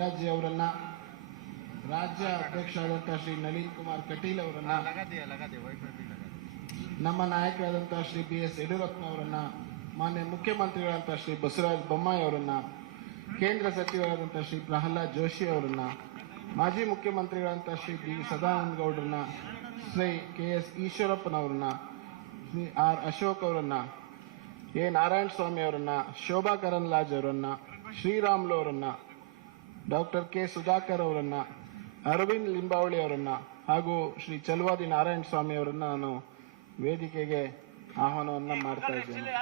ರಾಜ್ಯ ಅವರನ್ನ, ರಾಜ್ಯ ಅಧ್ಯಕ್ಷರಾದಂತಹ ಶ್ರೀ ನಳಿನ್ ಕುಮಾರ್ ಕಟೀಲ್ ಅವರನ್ನ, ನಮ್ಮ ನಾಯಕರಾದಂತಹ ಶ್ರೀ BS ಯಡಿಯೂರಪ್ಪ ಅವರನ್ನ, ಮಾನ್ಯ ಮುಖ್ಯಮಂತ್ರಿಗಳಾದಂತಹ ಶ್ರೀ ಬಸವರಾಜ ಬೊಮ್ಮಾಯಿ ಅವರನ್ನ, ಕೇಂದ್ರ ಸಚಿವರಾದಂತಹ ಶ್ರೀ ಪ್ರಹ್ಲಾದ್ ಜೋಶಿ ಅವರನ್ನ, ಮಾಜಿ ಮುಖ್ಯಮಂತ್ರಿಗಳಾದಂತಹ ಶ್ರೀ ಡಿ ಸದಾನಂದ ಗೌಡರನ್ನ, ಶ್ರೀ KS ಈಶ್ವರಪ್ಪನವರನ್ನ, ಶ್ರೀ R ಅಶೋಕ್ ಅವರನ್ನ, A ನಾರಾಯಣ ಸ್ವಾಮಿ ಅವರನ್ನ, ಶೋಭಾ ಕರಂದ್ಲಾಜೆ ಅವರನ್ನ, ಶ್ರೀರಾಮ್ಲು ಅವರನ್ನ, ಡಾಕ್ಟರ್ K ಸುಧಾಕರ್ ಅವರನ್ನ, ಅರವಿಂದ್ ಲಿಂಬಾವಳಿ ಅವರನ್ನ ಹಾಗೂ ಶ್ರೀ ಚಲವಾದಿ ನಾರಾಯಣ ಸ್ವಾಮಿ ಅವರನ್ನ ನಾನು ವೇದಿಕೆಗೆ ಆಹ್ವಾನವನ್ನ ಮಾಡ್ತಾ ಇದ್ದೇನೆ.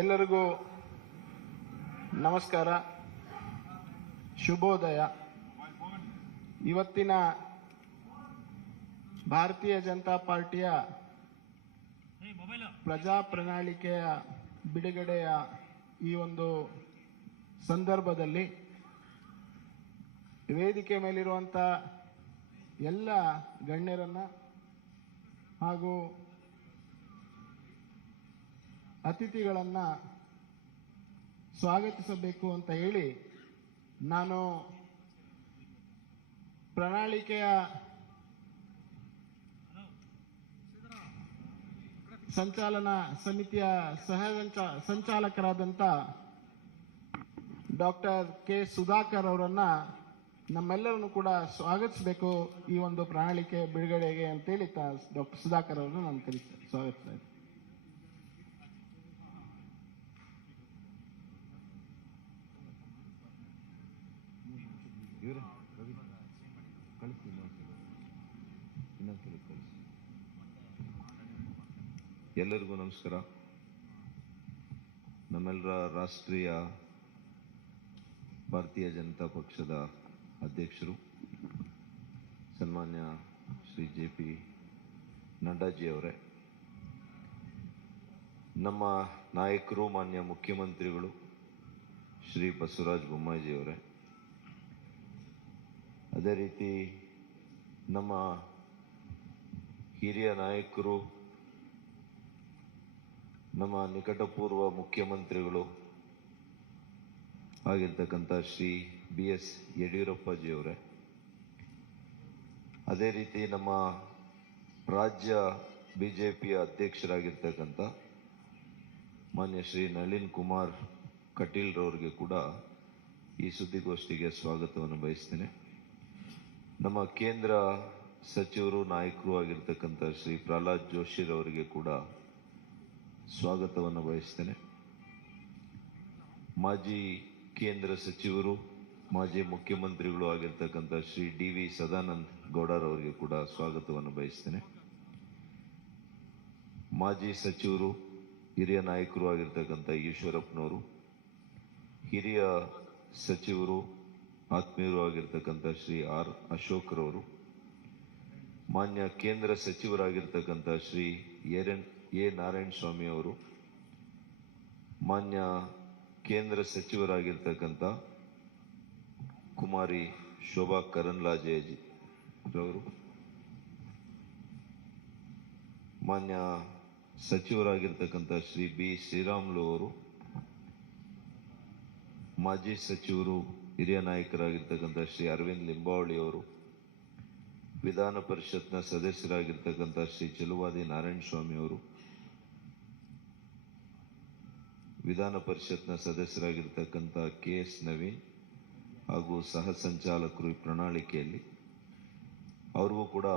ಎಲ್ಲರಿಗೂ ನಮಸ್ಕಾರ, ಶುಭೋದಯ. ಇವತ್ತಿನ ಭಾರತೀಯ ಜನತಾ ಪಾರ್ಟಿಯ ಪ್ರಜಾ ಪ್ರಣಾಳಿಕೆಯ ಬಿಡುಗಡೆಯ ಈ ಒಂದು ಸಂದರ್ಭದಲ್ಲಿ ವೇದಿಕೆ ಮೇಲಿರುವಂಥ ಎಲ್ಲ ಗಣ್ಯರನ್ನ ಹಾಗೂ ಅತಿಥಿಗಳನ್ನ ಸ್ವಾಗತಿಸಬೇಕು ಅಂತ ಹೇಳಿ ನಾನು ಪ್ರಣಾಳಿಕೆಯ ಸಂಚಾಲನಾ ಸಮಿತಿಯ ಸಂಚಾಲಕರಾದಂಥ ಡಾಕ್ಟರ್ K ಸುಧಾಕರ್ ಅವರನ್ನ ನಮ್ಮೆಲ್ಲರನ್ನು ಕೂಡ ಸ್ವಾಗತಿಸಬೇಕು ಈ ಒಂದು ಪ್ರಣಾಳಿಕೆ ಬಿಡುಗಡೆಗೆ ಅಂತೇಳಿ ಡಾಕ್ಟರ್ ಸುಧಾಕರ್ ಅವರನ್ನು ನಾನು ಸ್ವಾಗತಿಸ್ತಾ ಇದ್ದೀನಿ. ಎಲ್ಲರಿಗೂ ನಮಸ್ಕಾರ. ನಮ್ಮೆಲ್ಲರ ರಾಷ್ಟ್ರೀಯ ಭಾರತೀಯ ಜನತಾ ಪಕ್ಷದ ಅಧ್ಯಕ್ಷರು ಸನ್ಮಾನ್ಯ ಶ್ರೀ JP ನಡ್ಡಾಜಿ ಅವರೇ, ನಮ್ಮ ನಾಯಕರು ಮಾನ್ಯ ಮುಖ್ಯಮಂತ್ರಿಗಳು ಶ್ರೀ ಬಸವರಾಜ ಬೊಮ್ಮಾಯಿ ಅವರೇ, ಅದೇ ರೀತಿ ನಮ್ಮ ಹಿರಿಯ ನಾಯಕರು, ನಮ್ಮ ನಿಕಟಪೂರ್ವ ಮುಖ್ಯಮಂತ್ರಿಗಳು ಆಗಿರ್ತಕ್ಕಂಥ ಶ್ರೀ BS ಯಡಿಯೂರಪ್ಪಾಜಿ ಅವರೇ, ಅದೇ ರೀತಿ ನಮ್ಮ ರಾಜ್ಯ BJPಯ ಅಧ್ಯಕ್ಷರಾಗಿರ್ತಕ್ಕಂಥ ಮಾನ್ಯ ಶ್ರೀ ನಳಿನ್ ಕುಮಾರ್ ಕಟೀಲ್ ರವರಿಗೆ ಕೂಡ ಈ ಸುದ್ದಿಗೋಷ್ಠಿಗೆ ಸ್ವಾಗತವನ್ನು ಬಯಸ್ತೇನೆ. ನಮ್ಮ ಕೇಂದ್ರ ಸಚಿವರು ನಾಯಕರು ಆಗಿರ್ತಕ್ಕಂಥ ಶ್ರೀ ಪ್ರಹ್ಲಾದ್ ಜೋಶಿ ಅವರಿಗೆ ಕೂಡ ಸ್ವಾಗತವನ್ನು ಬಯಸ್ತೇನೆ. ಮಾಜಿ ಕೇಂದ್ರ ಸಚಿವರು, ಮಾಜಿ ಮುಖ್ಯಮಂತ್ರಿಗಳು ಆಗಿರ್ತಕ್ಕಂಥ ಶ್ರೀ DV ಸದಾನಂದ ಗೌಡರವರಿಗೆ ಕೂಡ ಸ್ವಾಗತವನ್ನು ಬಯಸ್ತೇನೆ. ಮಾಜಿ ಸಚಿವರು, ಹಿರಿಯ ನಾಯಕರು ಆಗಿರ್ತಕ್ಕಂಥ ಈಶ್ವರಪ್ಪನವರು, ಹಿರಿಯ ಸಚಿವರು, ಆತ್ಮೀಯರು ಆಗಿರ್ತಕ್ಕಂಥ ಶ್ರೀ R ಅಶೋಕ್ ರವರು, ಮಾನ್ಯ ಕೇಂದ್ರ ಸಚಿವರಾಗಿರ್ತಕ್ಕಂಥ ಶ್ರೀ A ನಾರಾಯಣ ಸ್ವಾಮಿ ಅವರು, ಮಾನ್ಯ ಕೇಂದ್ರ ಸಚಿವರಾಗಿರ್ತಕ್ಕಂಥ ಕುಮಾರಿ ಶೋಭಾ ಕರಂದ್ಲಾಜೆ ರವರು, ಮಾನ್ಯ ಸಚಿವರಾಗಿರ್ತಕ್ಕಂಥ ಶ್ರೀ B ಶ್ರೀರಾಮ್ಲು ಅವರು, ಮಾಜಿ ಸಚಿವರು, ಹಿರಿಯ ನಾಯಕರಾಗಿರ್ತಕ್ಕಂಥ ಶ್ರೀ ಅರವಿಂದ್ ಲಿಂಬಾವಳಿ ಅವರು, ವಿಧಾನ ಪರಿಷತ್ನ ಸದಸ್ಯರಾಗಿರ್ತಕ್ಕಂಥ ಶ್ರೀ ಚಲವಾದಿ ನಾರಾಯಣ ಸ್ವಾಮಿ ಅವರು, ವಿಧಾನ ಪರಿಷತ್ನ ಸದಸ್ಯರಾಗಿರ್ತಕ್ಕಂಥ KS ನವೀನ್ ಹಾಗೂ ಸಹ ಸಂಚಾಲಕರು ಈ ಪ್ರಣಾಳಿಕೆಯಲ್ಲಿ, ಅವ್ರಿಗೂ ಕೂಡ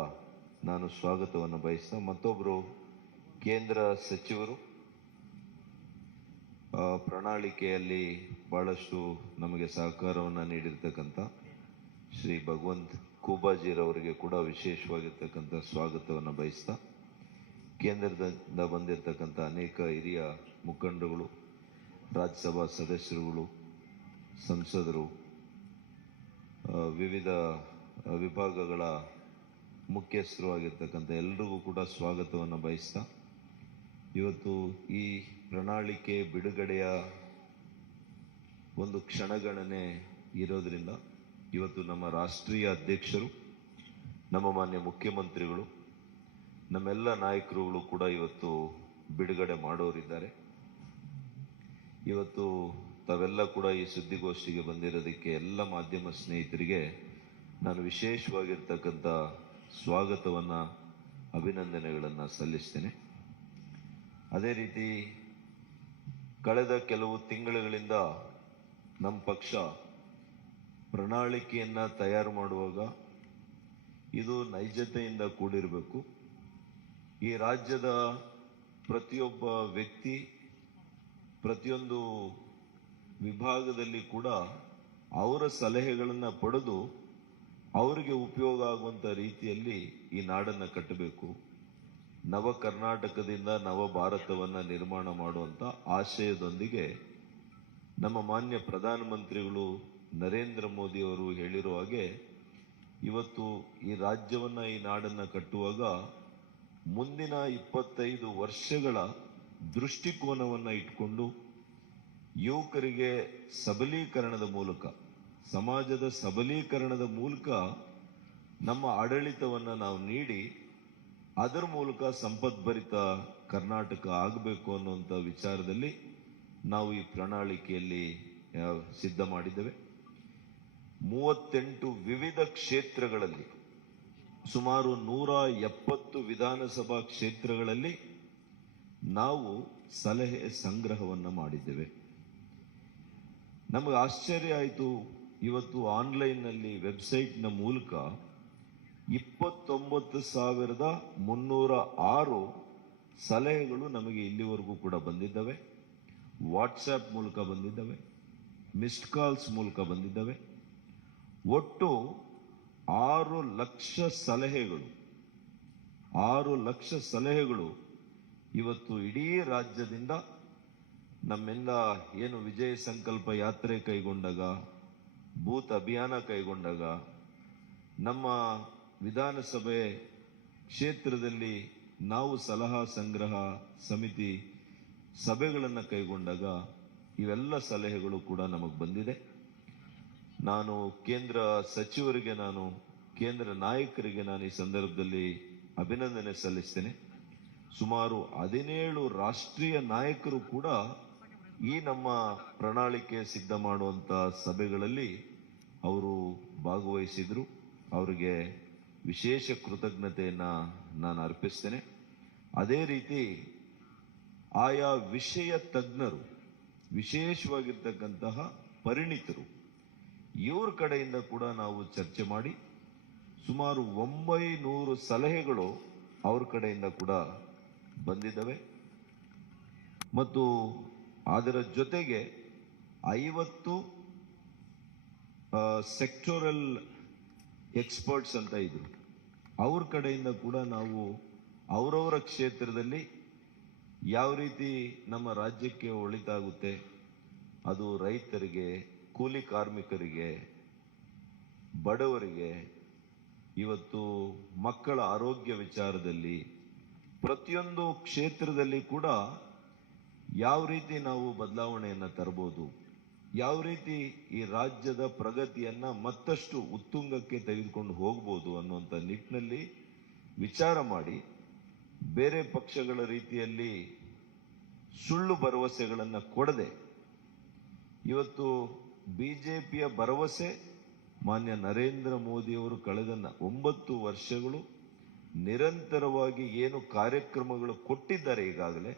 ನಾನು ಸ್ವಾಗತವನ್ನು ಬಯಸ್ತಾ, ಮತ್ತೊಬ್ಬರು ಕೇಂದ್ರ ಸಚಿವರು ಪ್ರಣಾಳಿಕೆಯಲ್ಲಿ ಬಹಳಷ್ಟು ನಮಗೆ ಸಹಕಾರವನ್ನು ನೀಡಿರ್ತಕ್ಕಂಥ ಶ್ರೀ ಭಗವಂತ್ ಖೂಬಾಜಿರವರಿಗೆ ಕೂಡ ವಿಶೇಷವಾಗಿರ್ತಕ್ಕಂಥ ಸ್ವಾಗತವನ್ನು ಬಯಸ್ತಾ, ಕೇಂದ್ರದಿಂದ ಬಂದಿರತಕ್ಕಂಥ ಅನೇಕ ಹಿರಿಯ ಮುಖಂಡಗಳು, ರಾಜ್ಯಸಭಾ ಸದಸ್ಯರುಗಳು, ಸಂಸದರು, ವಿವಿಧ ವಿಭಾಗಗಳ ಮುಖ್ಯಸ್ಥರು ಆಗಿರ್ತಕ್ಕಂಥ ಎಲ್ರಿಗೂ ಕೂಡ ಸ್ವಾಗತವನ್ನು ಬಯಸ್ತಾ, ಇವತ್ತು ಈ ಪ್ರಣಾಳಿಕೆ ಬಿಡುಗಡೆಯ ಒಂದು ಕ್ಷಣಗಣನೆ ಇರೋದ್ರಿಂದ ಇವತ್ತು ನಮ್ಮ ರಾಷ್ಟ್ರೀಯ ಅಧ್ಯಕ್ಷರು, ನಮ್ಮ ಮಾನ್ಯ ಮುಖ್ಯಮಂತ್ರಿಗಳು, ನಮ್ಮೆಲ್ಲ ನಾಯಕರುಗಳು ಕೂಡ ಇವತ್ತು ಬಿಡುಗಡೆ ಮಾಡೋರಿದ್ದಾರೆ. ಇವತ್ತು ತಾವೆಲ್ಲ ಕೂಡ ಈ ಸುದ್ದಿಗೋಷ್ಠಿಗೆ ಬಂದಿರೋದಕ್ಕೆ ಎಲ್ಲ ಮಾಧ್ಯಮ ಸ್ನೇಹಿತರಿಗೆ ನಾನು ವಿಶೇಷವಾಗಿರ್ತಕ್ಕಂಥ ಸ್ವಾಗತವನ್ನು, ಅಭಿನಂದನೆಗಳನ್ನು ಸಲ್ಲಿಸ್ತೇನೆ. ಅದೇ ರೀತಿ ಕಳೆದ ಕೆಲವು ತಿಂಗಳುಗಳಿಂದ ನಮ್ಮ ಪಕ್ಷ ಪ್ರಣಾಳಿಕೆಯನ್ನು ತಯಾರು ಮಾಡುವಾಗ ಇದು ನೈಜತೆಯಿಂದ ಕೂಡಿರಬೇಕು. ಈ ರಾಜ್ಯದ ಪ್ರತಿಯೊಬ್ಬ ವ್ಯಕ್ತಿ, ಪ್ರತಿಯೊಂದು ವಿಭಾಗದಲ್ಲಿ ಕೂಡ ಅವರ ಸಲಹೆಗಳನ್ನು ಪಡೆದು ಅವರಿಗೆ ಉಪಯೋಗ ಆಗುವಂಥ ರೀತಿಯಲ್ಲಿ ಈ ನಾಡನ್ನು ಕಟ್ಟಬೇಕು. ನವ ಕರ್ನಾಟಕದಿಂದ ನವ ಭಾರತವನ್ನು ನಿರ್ಮಾಣ ಮಾಡುವಂಥ ಆಶಯದೊಂದಿಗೆ ನಮ್ಮ ಮಾನ್ಯ ಪ್ರಧಾನಮಂತ್ರಿಗಳು ನರೇಂದ್ರ ಮೋದಿ ಅವರು ಹೇಳಿರೋ ಹಾಗೆ ಇವತ್ತು ಈ ರಾಜ್ಯವನ್ನು, ಈ ನಾಡನ್ನು ಕಟ್ಟುವಾಗ ಮುಂದಿನ 25 ವರ್ಷಗಳ ದೃಷ್ಟಿಕೋನವನ್ನು ಇಟ್ಕೊಂಡು ಯುವಕರಿಗೆ ಸಬಲೀಕರಣದ ಮೂಲಕ, ಸಮಾಜದ ಸಬಲೀಕರಣದ ಮೂಲಕ ನಮ್ಮ ಆಡಳಿತವನ್ನು ನಾವು ನೀಡಿ ಅದರ ಮೂಲಕ ಸಂಪದ್ಭರಿತ ಕರ್ನಾಟಕ ಆಗಬೇಕು ಅನ್ನುವಂಥ ವಿಚಾರದಲ್ಲಿ ನಾವು ಈ ಪ್ರಣಾಳಿಕೆಯಲ್ಲಿ ಸಿದ್ಧ ಮಾಡಿದ್ದೇವೆ. 38 ವಿವಿಧ ಕ್ಷೇತ್ರಗಳಲ್ಲಿ ಸುಮಾರು 170 ವಿಧಾನಸಭಾ ಕ್ಷೇತ್ರಗಳಲ್ಲಿ ನಾವು ಸಲಹೆ ಸಂಗ್ರಹವನ್ನು ಮಾಡಿದ್ದೇವೆ. ನಮಗೆ ಆಶ್ಚರ್ಯ ಆಯಿತು. ಇವತ್ತು ಆನ್ಲೈನ್ನಲ್ಲಿ ವೆಬ್ಸೈಟ್ನ ಮೂಲಕ 29,306 ಸಲಹೆಗಳು ನಮಗೆ ಇಲ್ಲಿವರೆಗೂ ಕೂಡ ಬಂದಿದ್ದಾವೆ. ವಾಟ್ಸ್ಆ್ಯಪ್ ಮೂಲಕ ಬಂದಿದ್ದಾವೆ, ಮಿಸ್ಡ್ ಕಾಲ್ಸ್ ಮೂಲಕ ಬಂದಿದ್ದಾವೆ. ಒಟ್ಟು 6 ಲಕ್ಷ ಸಲಹೆಗಳು ಇವತ್ತು ಇಡೀ ರಾಜ್ಯದಿಂದ ನಮ್ಮೆಲ್ಲ ಏನು ವಿಜಯ ಸಂಕಲ್ಪ ಯಾತ್ರೆ ಕೈಗೊಂಡಾಗ, ಬೂತ್ ಅಭಿಯಾನ ಕೈಗೊಂಡಾಗ, ನಮ್ಮ ವಿಧಾನಸಭೆ ಕ್ಷೇತ್ರದಲ್ಲಿ ನಾವು ಸಲಹಾ ಸಂಗ್ರಹ ಸಮಿತಿ ಸಭೆಗಳನ್ನು ಕೈಗೊಂಡಾಗ ಇವೆಲ್ಲ ಸಲಹೆಗಳು ಕೂಡ ನಮಗೆ ಬಂದಿದೆ. ನಾನು ಕೇಂದ್ರ ಸಚಿವರಿಗೆ, ಕೇಂದ್ರ ನಾಯಕರಿಗೆ ಈ ಸಂದರ್ಭದಲ್ಲಿ ಅಭಿನಂದನೆ ಸಲ್ಲಿಸ್ತೇನೆ. ಸುಮಾರು 17 ರಾಷ್ಟ್ರೀಯ ನಾಯಕರು ಕೂಡ ಈ ನಮ್ಮ ಪ್ರಣಾಳಿಕೆ ಸಿದ್ಧ ಮಾಡುವಂಥ ಸಭೆಗಳಲ್ಲಿ ಅವರು ಭಾಗವಹಿಸಿದ್ರು. ಅವರಿಗೆ ವಿಶೇಷ ಕೃತಜ್ಞತೆಯನ್ನು ನಾನು ಅರ್ಪಿಸ್ತೇನೆ. ಅದೇ ರೀತಿ ಆಯಾ ವಿಷಯ ತಜ್ಞರು, ವಿಶೇಷವಾಗಿರ್ತಕ್ಕಂತಹ ಪರಿಣಿತರು, ಇವ್ರ ಕಡೆಯಿಂದ ಕೂಡ ನಾವು ಚರ್ಚೆ ಮಾಡಿ ಸುಮಾರು 900 ಸಲಹೆಗಳು ಅವ್ರ ಕಡೆಯಿಂದ ಕೂಡ ಬಂದಿದ್ದಾವೆ. ಮತ್ತು ಅದರ ಜೊತೆಗೆ 50 ಸೆಕ್ಟೋರಲ್ ಎಕ್ಸ್ಪರ್ಟ್ಸ್ ಅಂತ ಇದ್ರು. ಅವ್ರ ಕಡೆಯಿಂದ ಕೂಡ ನಾವು ಅವರವರ ಕ್ಷೇತ್ರದಲ್ಲಿ ಯಾವ ರೀತಿ ನಮ್ಮ ರಾಜ್ಯಕ್ಕೆ ಒಳಿತಾಗುತ್ತೆ, ಅದು ರೈತರಿಗೆ, ಕೂಲಿ ಕಾರ್ಮಿಕರಿಗೆ, ಬಡವರಿಗೆ, ಇವತ್ತು ಮಕ್ಕಳ ಆರೋಗ್ಯ ವಿಚಾರದಲ್ಲಿ, ಪ್ರತಿಯೊಂದು ಕ್ಷೇತ್ರದಲ್ಲಿ ಕೂಡ ಯಾವ ರೀತಿ ನಾವು ಬದಲಾವಣೆಯನ್ನು ತರಬಹುದು, ಯಾವ ರೀತಿ ಈ ರಾಜ್ಯದ ಪ್ರಗತಿಯನ್ನ ಮತ್ತಷ್ಟು ಉತ್ತುಂಗಕ್ಕೆ ತೆಗೆದುಕೊಂಡು ಹೋಗ್ಬೋದು ಅನ್ನುವಂಥ ನಿಟ್ಟಿನಲ್ಲಿ ವಿಚಾರ ಮಾಡಿ, ಬೇರೆ ಪಕ್ಷಗಳ ರೀತಿಯಲ್ಲಿ ಸುಳ್ಳು ಭರವಸೆಗಳನ್ನು ಕೊಡದೆ ಇವತ್ತು ಬಿಜೆಪಿಯ ಭರವಸೆ ಮಾನ್ಯ ನರೇಂದ್ರ ಮೋದಿಯವರು ಕಳೆದ 9 ವರ್ಷಗಳು ನಿರಂತರವಾಗಿ ಏನು ಕಾರ್ಯಕ್ರಮಗಳು ಕೊಟ್ಟಿದ್ದಾರೆ, ಈಗಾಗಲೇ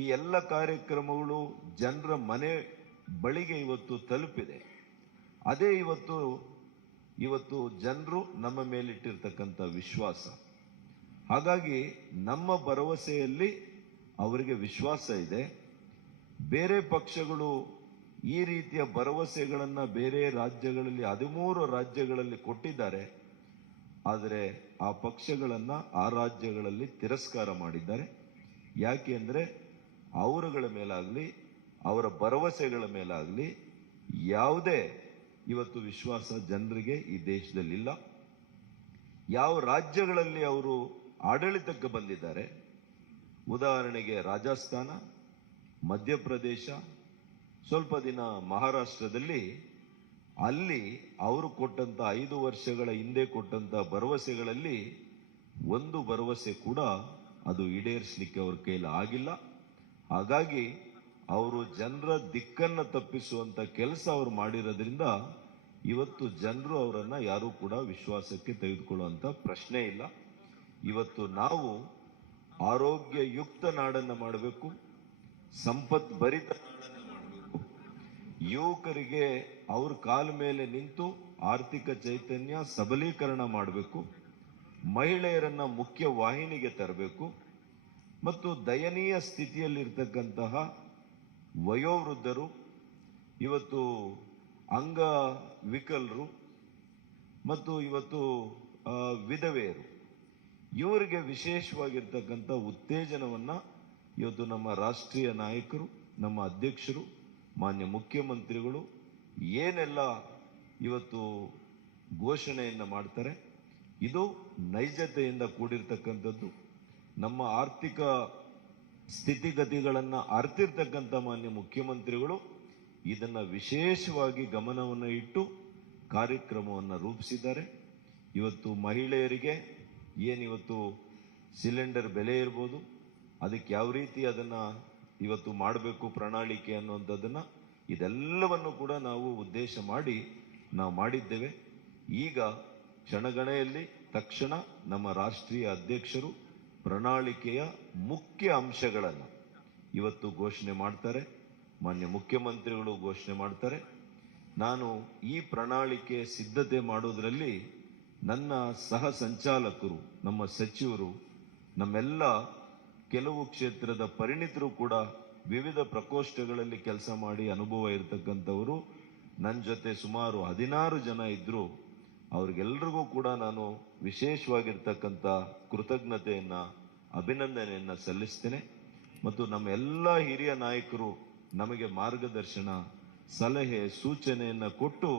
ಈ ಎಲ್ಲ ಕಾರ್ಯಕ್ರಮಗಳು ಜನರ ಮನೆ ಬಳಿಗೆ ಇವತ್ತು ತಲುಪಿದೆ. ಅದೇ ಇವತ್ತು ಜನರು ನಮ್ಮ ಮೇಲಿಟ್ಟಿರ್ತಕ್ಕಂಥ ವಿಶ್ವಾಸ. ಹಾಗಾಗಿ ನಮ್ಮ ಭರವಸೆಯಲ್ಲಿ ಅವರಿಗೆ ವಿಶ್ವಾಸ ಇದೆ. ಬೇರೆ ಪಕ್ಷಗಳು ಈ ರೀತಿಯ ಭರವಸೆಗಳನ್ನು ಬೇರೆ ರಾಜ್ಯಗಳಲ್ಲಿ 13 ರಾಜ್ಯಗಳಲ್ಲಿ ಕೊಟ್ಟಿದ್ದಾರೆ. ಆದರೆ ಆ ಪಕ್ಷಗಳನ್ನು ಆ ರಾಜ್ಯಗಳಲ್ಲಿ ತಿರಸ್ಕಾರ ಮಾಡಿದ್ದಾರೆ. ಯಾಕೆ ಅಂದರೆ ಅವರುಗಳ ಮೇಲಾಗಲಿ, ಅವರ ಭರವಸೆಗಳ ಮೇಲಾಗಲಿ ಯಾವುದೇ ಇವತ್ತು ವಿಶ್ವಾಸ ಜನರಿಗೆ ಈ ದೇಶದಲ್ಲಿಲ್ಲ. ಯಾವ ರಾಜ್ಯಗಳಲ್ಲಿ ಅವರು ಆಡಳಿತಕ್ಕೆ ಬಂದಿದ್ದಾರೆ, ಉದಾಹರಣೆಗೆ ರಾಜಸ್ಥಾನ, ಮಧ್ಯಪ್ರದೇಶ, ಸ್ವಲ್ಪ ದಿನ ಮಹಾರಾಷ್ಟ್ರದಲ್ಲಿ, ಅಲ್ಲಿ ಅವರು ಕೊಟ್ಟಂತ 5 ವರ್ಷಗಳ ಹಿಂದೆ ಕೊಟ್ಟಂತ ಭರವಸೆಗಳಲ್ಲಿ ಒಂದು ಭರವಸೆ ಕೂಡ ಅದು ಈಡೇರಿಸಲಿಕ್ಕೆ ಅವ್ರ ಕೈಲಿ ಆಗಿಲ್ಲ. ಹಾಗಾಗಿ ಅವರು ಜನರ ದಿಕ್ಕನ್ನು ತಪ್ಪಿಸುವಂತ ಕೆಲಸ ಅವರು ಮಾಡಿರೋದ್ರಿಂದ ಇವತ್ತು ಜನರು ಅವರನ್ನ ಯಾರು ಕೂಡ ವಿಶ್ವಾಸಕ್ಕೆ ತೆಗೆದುಕೊಳ್ಳುವಂತ ಪ್ರಶ್ನೆ ಇಲ್ಲ. ಇವತ್ತು ನಾವು ಆರೋಗ್ಯಯುಕ್ತ ನಾಡನ್ನ ಮಾಡಬೇಕು, ಸಂಪತ್ ಭರಿತ ನಾಡನ್ನ ಮಾಡಬೇಕು, ಯುವಕರಿಗೆ ಅವ್ರ ಕಾಲ ಮೇಲೆ ನಿಂತು ಆರ್ಥಿಕ ಚೈತನ್ಯ ಸಬಲೀಕರಣ ಮಾಡಬೇಕು, ಮಹಿಳೆಯರನ್ನ ಮುಖ್ಯ ವಾಹಿನಿಗೆ ತರಬೇಕು ಮತ್ತು ದಯನೀಯ ಸ್ಥಿತಿಯಲ್ಲಿರ್ತಕ್ಕಂತಹ ವಯೋವೃದ್ಧರು, ಇವತ್ತು ಅಂಗವಿಕಲರು ಮತ್ತು ಇವತ್ತು ವಿಧವೆಯರು, ಇವರಿಗೆ ವಿಶೇಷವಾಗಿರ್ತಕ್ಕಂಥ ಉತ್ತೇಜನವನ್ನ ಇವತ್ತು ನಮ್ಮ ರಾಷ್ಟ್ರೀಯ ನಾಯಕರು, ನಮ್ಮ ಅಧ್ಯಕ್ಷರು, ಮಾನ್ಯ ಮುಖ್ಯಮಂತ್ರಿಗಳು ಏನೆಲ್ಲ ಇವತ್ತು ಘೋಷಣೆಯನ್ನ ಮಾಡ್ತಾರೆ, ಇದು ನೈಜತೆಯಿಂದ ಕೂಡಿರ್ತಕ್ಕಂಥದ್ದು. ನಮ್ಮ ಆರ್ಥಿಕ ಸ್ಥಿತಿಗತಿಗಳನ್ನ ಅರ್ತಿರ್ತಕ್ಕಂಥ ಮಾನ್ಯ ಮುಖ್ಯಮಂತ್ರಿಗಳು ಇದನ್ನ ವಿಶೇಷವಾಗಿ ಗಮನವನ್ನು ಇಟ್ಟು ಕಾರ್ಯಕ್ರಮವನ್ನು ರೂಪಿಸಿದ್ದಾರೆ. ಇವತ್ತು ಮಹಿಳೆಯರಿಗೆ ಏನಿವತ್ತು ಸಿಲಿಂಡರ್ ಬೆಲೆ ಇರ್ಬೋದು, ಅದಕ್ಕೆ ಯಾವ ರೀತಿ ಅದನ್ನ ಇವತ್ತು ಮಾಡಬೇಕು ಪ್ರಣಾಳಿಕೆ ಅನ್ನುವಂಥದ್ದನ್ನ ಇದೆಲ್ಲವನ್ನು ಕೂಡ ನಾವು ಉದ್ದೇಶ ಮಾಡಿ ನಾವು ಮಾಡಿದ್ದೇವೆ. ಈಗ ಕ್ಷಣಗಣೆಯಲ್ಲಿ ತಕ್ಷಣ ನಮ್ಮ ರಾಷ್ಟ್ರೀಯ ಅಧ್ಯಕ್ಷರು ಪ್ರಣಾಳಿಕೆಯ ಮುಖ್ಯ ಅಂಶಗಳನ್ನು ಇವತ್ತು ಘೋಷಣೆ ಮಾಡ್ತಾರೆ, ಮಾನ್ಯ ಮುಖ್ಯಮಂತ್ರಿಗಳು ಘೋಷಣೆ ಮಾಡ್ತಾರೆ. ನಾನು ಈ ಪ್ರಣಾಳಿಕೆ ಸಿದ್ಧತೆ ಮಾಡೋದ್ರಲ್ಲಿ ನನ್ನ ಸಹ ಸಂಚಾಲಕರು, ನಮ್ಮ ಸಚಿವರು, ನಮ್ಮೆಲ್ಲ ಕೆಲವು ಕ್ಷೇತ್ರದ ಪರಿಣಿತರು ಕೂಡ ವಿವಿಧ ಪ್ರಕೋಷ್ಠಗಳಲ್ಲಿ ಕೆಲಸ ಮಾಡಿ ಅನುಭವ ಇರತಕ್ಕಂಥವರು ನನ್ನ ಜೊತೆ ಸುಮಾರು 16 ಜನ ಇದ್ರು. ಅವ್ರಿಗೆಲ್ರಿಗೂ ಕೂಡ ನಾನು ವಿಶೇಷವಾಗಿರ್ತಕ್ಕಂಥ ಕೃತಜ್ಞತೆಯನ್ನ, ಅಭಿನಂದನೆಯನ್ನ ಸಲ್ಲಿಸ್ತೇನೆ. ಮತ್ತು ನಮ್ಮ ಎಲ್ಲ ಹಿರಿಯ ನಾಯಕರು ನಮಗೆ ಮಾರ್ಗದರ್ಶನ, ಸಲಹೆ, ಸೂಚನೆಯನ್ನ ಕೊಟ್ಟು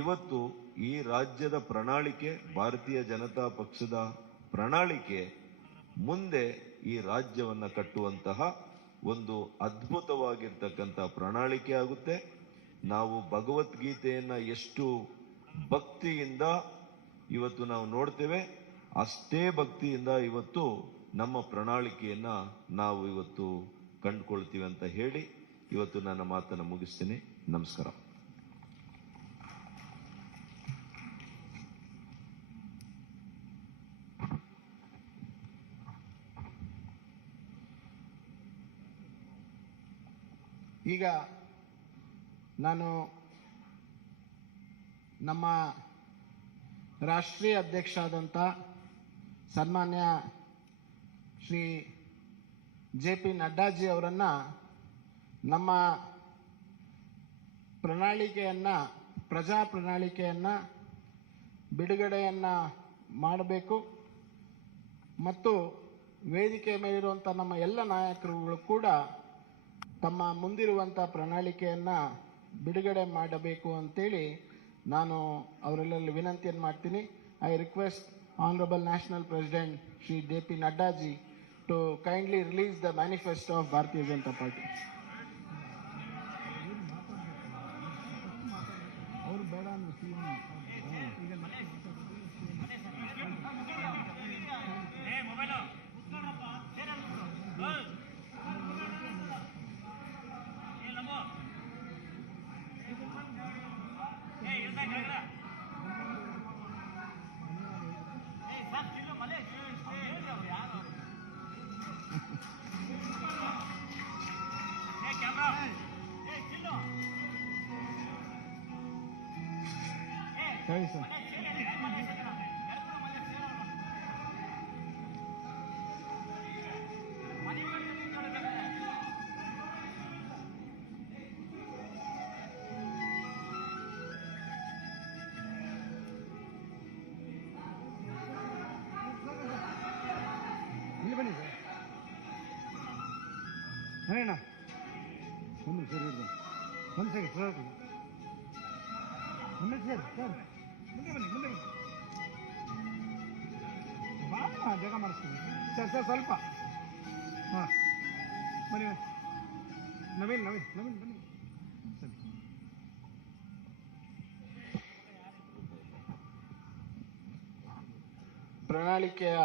ಇವತ್ತು ಈ ರಾಜ್ಯದ ಪ್ರಣಾಳಿಕೆ, ಭಾರತೀಯ ಜನತಾ ಪಕ್ಷದ ಪ್ರಣಾಳಿಕೆ ಮುಂದೆ ಈ ರಾಜ್ಯವನ್ನ ಕಟ್ಟುವಂತಹ ಒಂದು ಅದ್ಭುತವಾಗಿರ್ತಕ್ಕಂಥ ಪ್ರಣಾಳಿಕೆ ಆಗುತ್ತೆ. ನಾವು ಭಗವದ್ಗೀತೆಯನ್ನ ಎಷ್ಟು ಭಕ್ತಿಯಿಂದ ಇವತ್ತು ನಾವು ನೋಡ್ತೇವೆ, ಅಷ್ಟೇ ಭಕ್ತಿಯಿಂದ ಇವತ್ತು ನಮ್ಮ ಪ್ರಣಾಳಿಕೆಯನ್ನ ನಾವು ಇವತ್ತು ಕಂಡುಕೊಳ್ತೀವಿ ಅಂತ ಹೇಳಿ ಇವತ್ತು ನನ್ನ ಮಾತನ್ನು ಮುಗಿಸ್ತೀನಿ. ನಮಸ್ಕಾರ. ಈಗ ನಾನು ನಮ್ಮ ರಾಷ್ಟ್ರೀಯ ಅಧ್ಯಕ್ಷ ಆದಂಥ ಸನ್ಮಾನ್ಯ ಶ್ರೀ JP ನಡ್ಡಾಜಿ ಅವರನ್ನ ನಮ್ಮ ಪ್ರಣಾಳಿಕೆಯನ್ನ, ಪ್ರಜಾ ಪ್ರಣಾಳಿಕೆಯನ್ನ ಬಿಡುಗಡೆಯನ್ನ ಮಾಡಬೇಕು ಮತ್ತು ವೇದಿಕೆ ಮೇಲಿರುವಂಥ ನಮ್ಮ ಎಲ್ಲ ನಾಯಕರುಗಳು ಕೂಡ ತಮ್ಮ ಮುಂದಿರುವಂಥ ಪ್ರಣಾಳಿಕೆಯನ್ನ ಬಿಡುಗಡೆ ಮಾಡಬೇಕು ಅಂತೇಳಿ ನಾನು ಅವರೆಲ್ಲರಲ್ಲಿ ವಿನಂತಿಯನ್ನು ಮಾಡ್ತೀನಿ. I request honourable national president Shri JP ನಡ್ಡಾಜಿ to kindly release the manifesto of Bharatiya Janata Party. ಸರಿ ಸರ್. ಇಲ್ಲಿ ಬನ್ನಿ ಸರ್. ಅಣ್ಣ ಒಂದು ಸರಿ ಒಂದು ಸರಿ ಸರ್, ಒಂದು ಸರ್ ಸರ್ ಮುಂದೆ ಬನ್ನಿ, ಮುಂದೆ ಬನ್ನಿ. ಬಾ ಜಾಗ ಮಾಡಿಸ್ತೀನಿ ಸರ್. ಸರ್ ಸ್ವಲ್ಪ ಹಾಂ ಬನ್ನಿ ನವೀನ್ ನವೀನ್ ನವೀನ್ ಬನ್ನಿ ಸರಿ. ಪ್ರಣಾಳಿಕೆಯ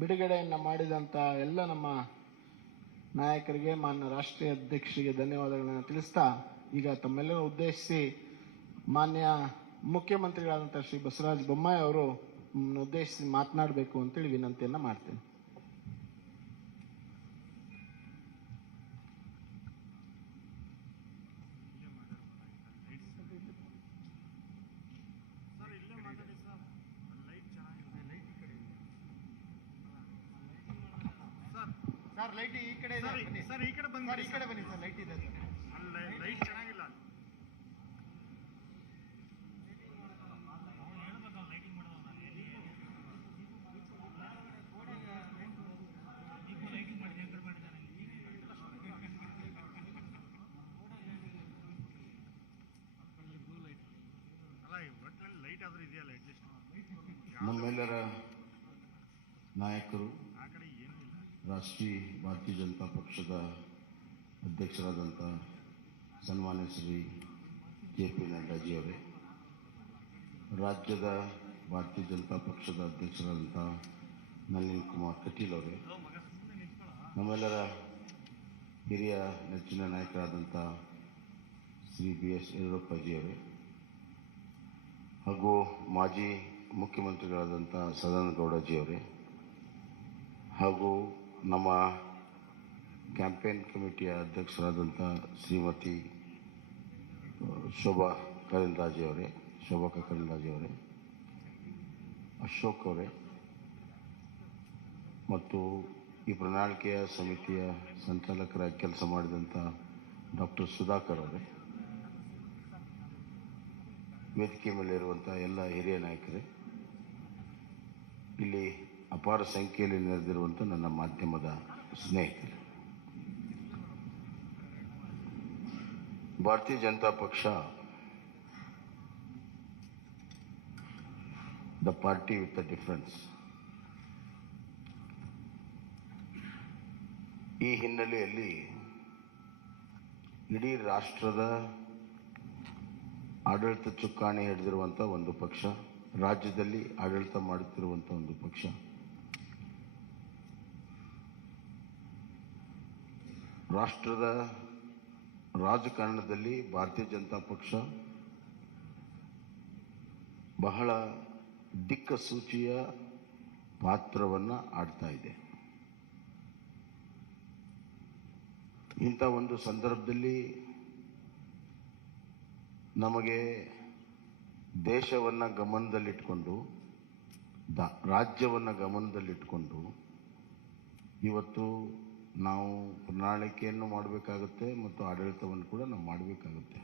ಬಿಡುಗಡೆಯನ್ನು ಮಾಡಿದಂಥ ಎಲ್ಲ ನಮ್ಮ ನಾಯಕರಿಗೆ, ಮಾನ್ಯ ರಾಷ್ಟ್ರೀಯ ಅಧ್ಯಕ್ಷರಿಗೆ ಧನ್ಯವಾದಗಳನ್ನು ತಿಳಿಸ್ತಾ, ಈಗ ತಮ್ಮೆಲ್ಲರೂ ಉದ್ದೇಶಿಸಿ ಮಾನ್ಯ ಮುಖ್ಯಮಂತ್ರಿಗಳಾದಂಥ ಶ್ರೀ ಬಸವರಾಜ ಬೊಮ್ಮಾಯಿ ಅವರು ಉದ್ದೇಶಿಸಿ ಮಾತನಾಡಬೇಕು ಅಂತೇಳಿ ವಿನಂತಿಯನ್ನು ಮಾಡ್ತೇನೆ. ಸರ್ ಲೈಟ್ ಈ ಕಡೆ ಇದೆ, ಸರ್ ಈ ಕಡೆ ಬನ್ನಿ, ಈ ಕಡೆ ಬನ್ನಿ ಸರ್, ಲೈಟ್ ಇದೆ ಸರ್, ಅಲ್ಲಿ ಲೈಟ್ ಚೆನ್ನಾಗಿಲ್ಲ. ಲೈಟ್ ಆದ್ರೂ ಇದೆಯಲ್ಲ ನಮ್ಮೆಲ್ಲರ ನಾಯಕರು, ರಾಷ್ಟ್ರೀಯ ಭಾರತೀಯ ಜನತಾ ಪಕ್ಷದ ಅಧ್ಯಕ್ಷರಾದಂಥ ಸನ್ಮಾನ್ಯ ಶ್ರೀ JP ನಡ್ಡಾಜಿಯವರೇ, ರಾಜ್ಯದ ಭಾರತೀಯ ಜನತಾ ಪಕ್ಷದ ಅಧ್ಯಕ್ಷರಾದಂಥ ನಳಿನ್ ಕುಮಾರ್ ಕಟೀಲ್ ಅವರೇ, ನಮ್ಮೆಲ್ಲರ ಹಿರಿಯ ನೆಚ್ಚಿನ ನಾಯಕರಾದಂಥ ಶ್ರೀ BS ಯಡಿಯೂರಪ್ಪಜಿಯವರೇ, ಹಾಗೂ ಮಾಜಿ ಮುಖ್ಯಮಂತ್ರಿಗಳಾದಂಥ ಸದಾನಂದ ಗೌಡಜಿಯವರೇ, ಹಾಗೂ ನಮ್ಮ ಕ್ಯಾಂಪೇನ್ ಕಮಿಟಿಯ ಅಧ್ಯಕ್ಷರಾದಂಥ ಶ್ರೀಮತಿ ಶೋಭಾ ಕರಂದ್ಲಾಜೆಯವರೇ, ಅಶೋಕ್ ಅವರೇ, ಮತ್ತು ಈ ಪ್ರಣಾಳಿಕೆಯ ಸಮಿತಿಯ ಸಂಚಾಲಕರಾಗಿ ಕೆಲಸ ಮಾಡಿದಂಥ ಡಾಕ್ಟರ್ ಸುಧಾಕರ್ ಅವರೇ, ವೇದಿಕೆ ಮೇಲೆ ಇರುವಂಥ ಎಲ್ಲ ಹಿರಿಯ ನಾಯಕರೇ, ಇಲ್ಲಿ ಅಪಾರ ಸಂಖ್ಯೆಯಲ್ಲಿ ನೆರೆದಿರುವಂಥ ನನ್ನ ಮಾಧ್ಯಮದ ಸ್ನೇಹಿತರು, ಭಾರತೀಯ ಜನತಾ ಪಕ್ಷ the party with the difference. ಈ ಹಿನ್ನೆಲೆಯಲ್ಲಿ ಇಡೀ ರಾಷ್ಟ್ರದ ಆಡಳಿತ ಚುಕ್ಕಾಣಿ ಹಿಡಿದಿರುವಂಥ ಒಂದು ಪಕ್ಷ, ರಾಜ್ಯದಲ್ಲಿ ಆಡಳಿತ ಮಾಡುತ್ತಿರುವಂಥ ಒಂದು ಪಕ್ಷ, ರಾಷ್ಟ್ರದ ರಾಜಕಾರಣದಲ್ಲಿ ಭಾರತೀಯ ಜನತಾ ಪಕ್ಷ ಬಹಳ ದಿಕ್ಕಸೂಚಿಯ ಪಾತ್ರವನ್ನು ಆಡ್ತಾ ಇದೆ. ಇಂಥ ಒಂದು ಸಂದರ್ಭದಲ್ಲಿ ನಮಗೆ ದೇಶವನ್ನು ಗಮನದಲ್ಲಿಟ್ಕೊಂಡು, ರಾಜ್ಯವನ್ನು ಗಮನದಲ್ಲಿಟ್ಕೊಂಡು ಇವತ್ತು ನಾವು ಪ್ರಣಾಳಿಕೆಯನ್ನು ಮಾಡಬೇಕಾಗುತ್ತೆ ಮತ್ತು ಆಡಳಿತವನ್ನು ಕೂಡ ನಾವು ಮಾಡಬೇಕಾಗುತ್ತೆ.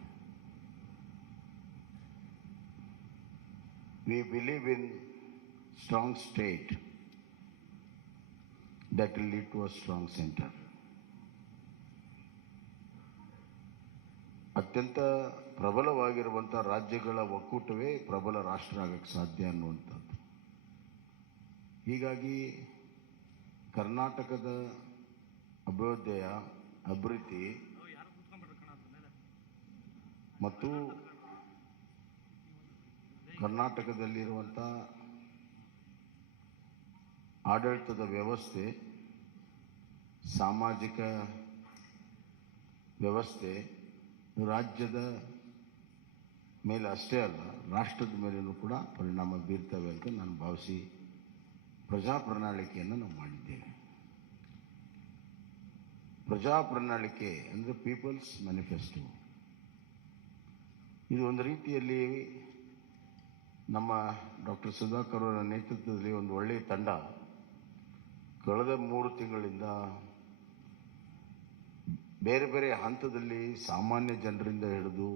We believe in strong state that will lead to a strong center. ಅತ್ಯಂತ ಪ್ರಬಲವಾಗಿರುವಂಥ ರಾಜ್ಯಗಳ ಒಕ್ಕೂಟವೇ ಪ್ರಬಲ ರಾಷ್ಟ್ರ ಆಗಕ್ಕೆ ಸಾಧ್ಯ ಅನ್ನುವಂಥದ್ದು. ಹೀಗಾಗಿ ಕರ್ನಾಟಕದ ಅಭಿವೃದ್ಧಿ ಮತ್ತು ಕರ್ನಾಟಕದಲ್ಲಿರುವಂಥ ಆಡಳಿತದ ವ್ಯವಸ್ಥೆ, ಸಾಮಾಜಿಕ ವ್ಯವಸ್ಥೆ ರಾಜ್ಯದ ಮೇಲೆ ಅಷ್ಟೇ ಅಲ್ಲ, ರಾಷ್ಟ್ರದ ಮೇಲೂ ಕೂಡ ಪರಿಣಾಮ ಬೀರ್ತವೆ ಅಂತ ನಾನು ಭಾವಿಸಿ ಪ್ರಜಾ ಪ್ರಣಾಳಿಕೆಯನ್ನು ನಾವು ಮಾಡಿದ್ದೇವೆ. ಪ್ರಜಾ ಪ್ರಣಾಳಿಕೆ ಅಂದರೆ ಪೀಪಲ್ಸ್ ಮ್ಯಾನಿಫೆಸ್ಟೋ. ಇದು ಒಂದು ರೀತಿಯಲ್ಲಿ ನಮ್ಮ ಡಾಕ್ಟರ್ ಸುಧಾಕರ್ ಅವರ ನೇತೃತ್ವದಲ್ಲಿ ಒಂದು ಒಳ್ಳೆಯ ತಂಡ ಕಳೆದ 3 ತಿಂಗಳಿಂದ ಬೇರೆ ಬೇರೆ ಹಂತದಲ್ಲಿ ಸಾಮಾನ್ಯ ಜನರಿಂದ ಹಿಡಿದು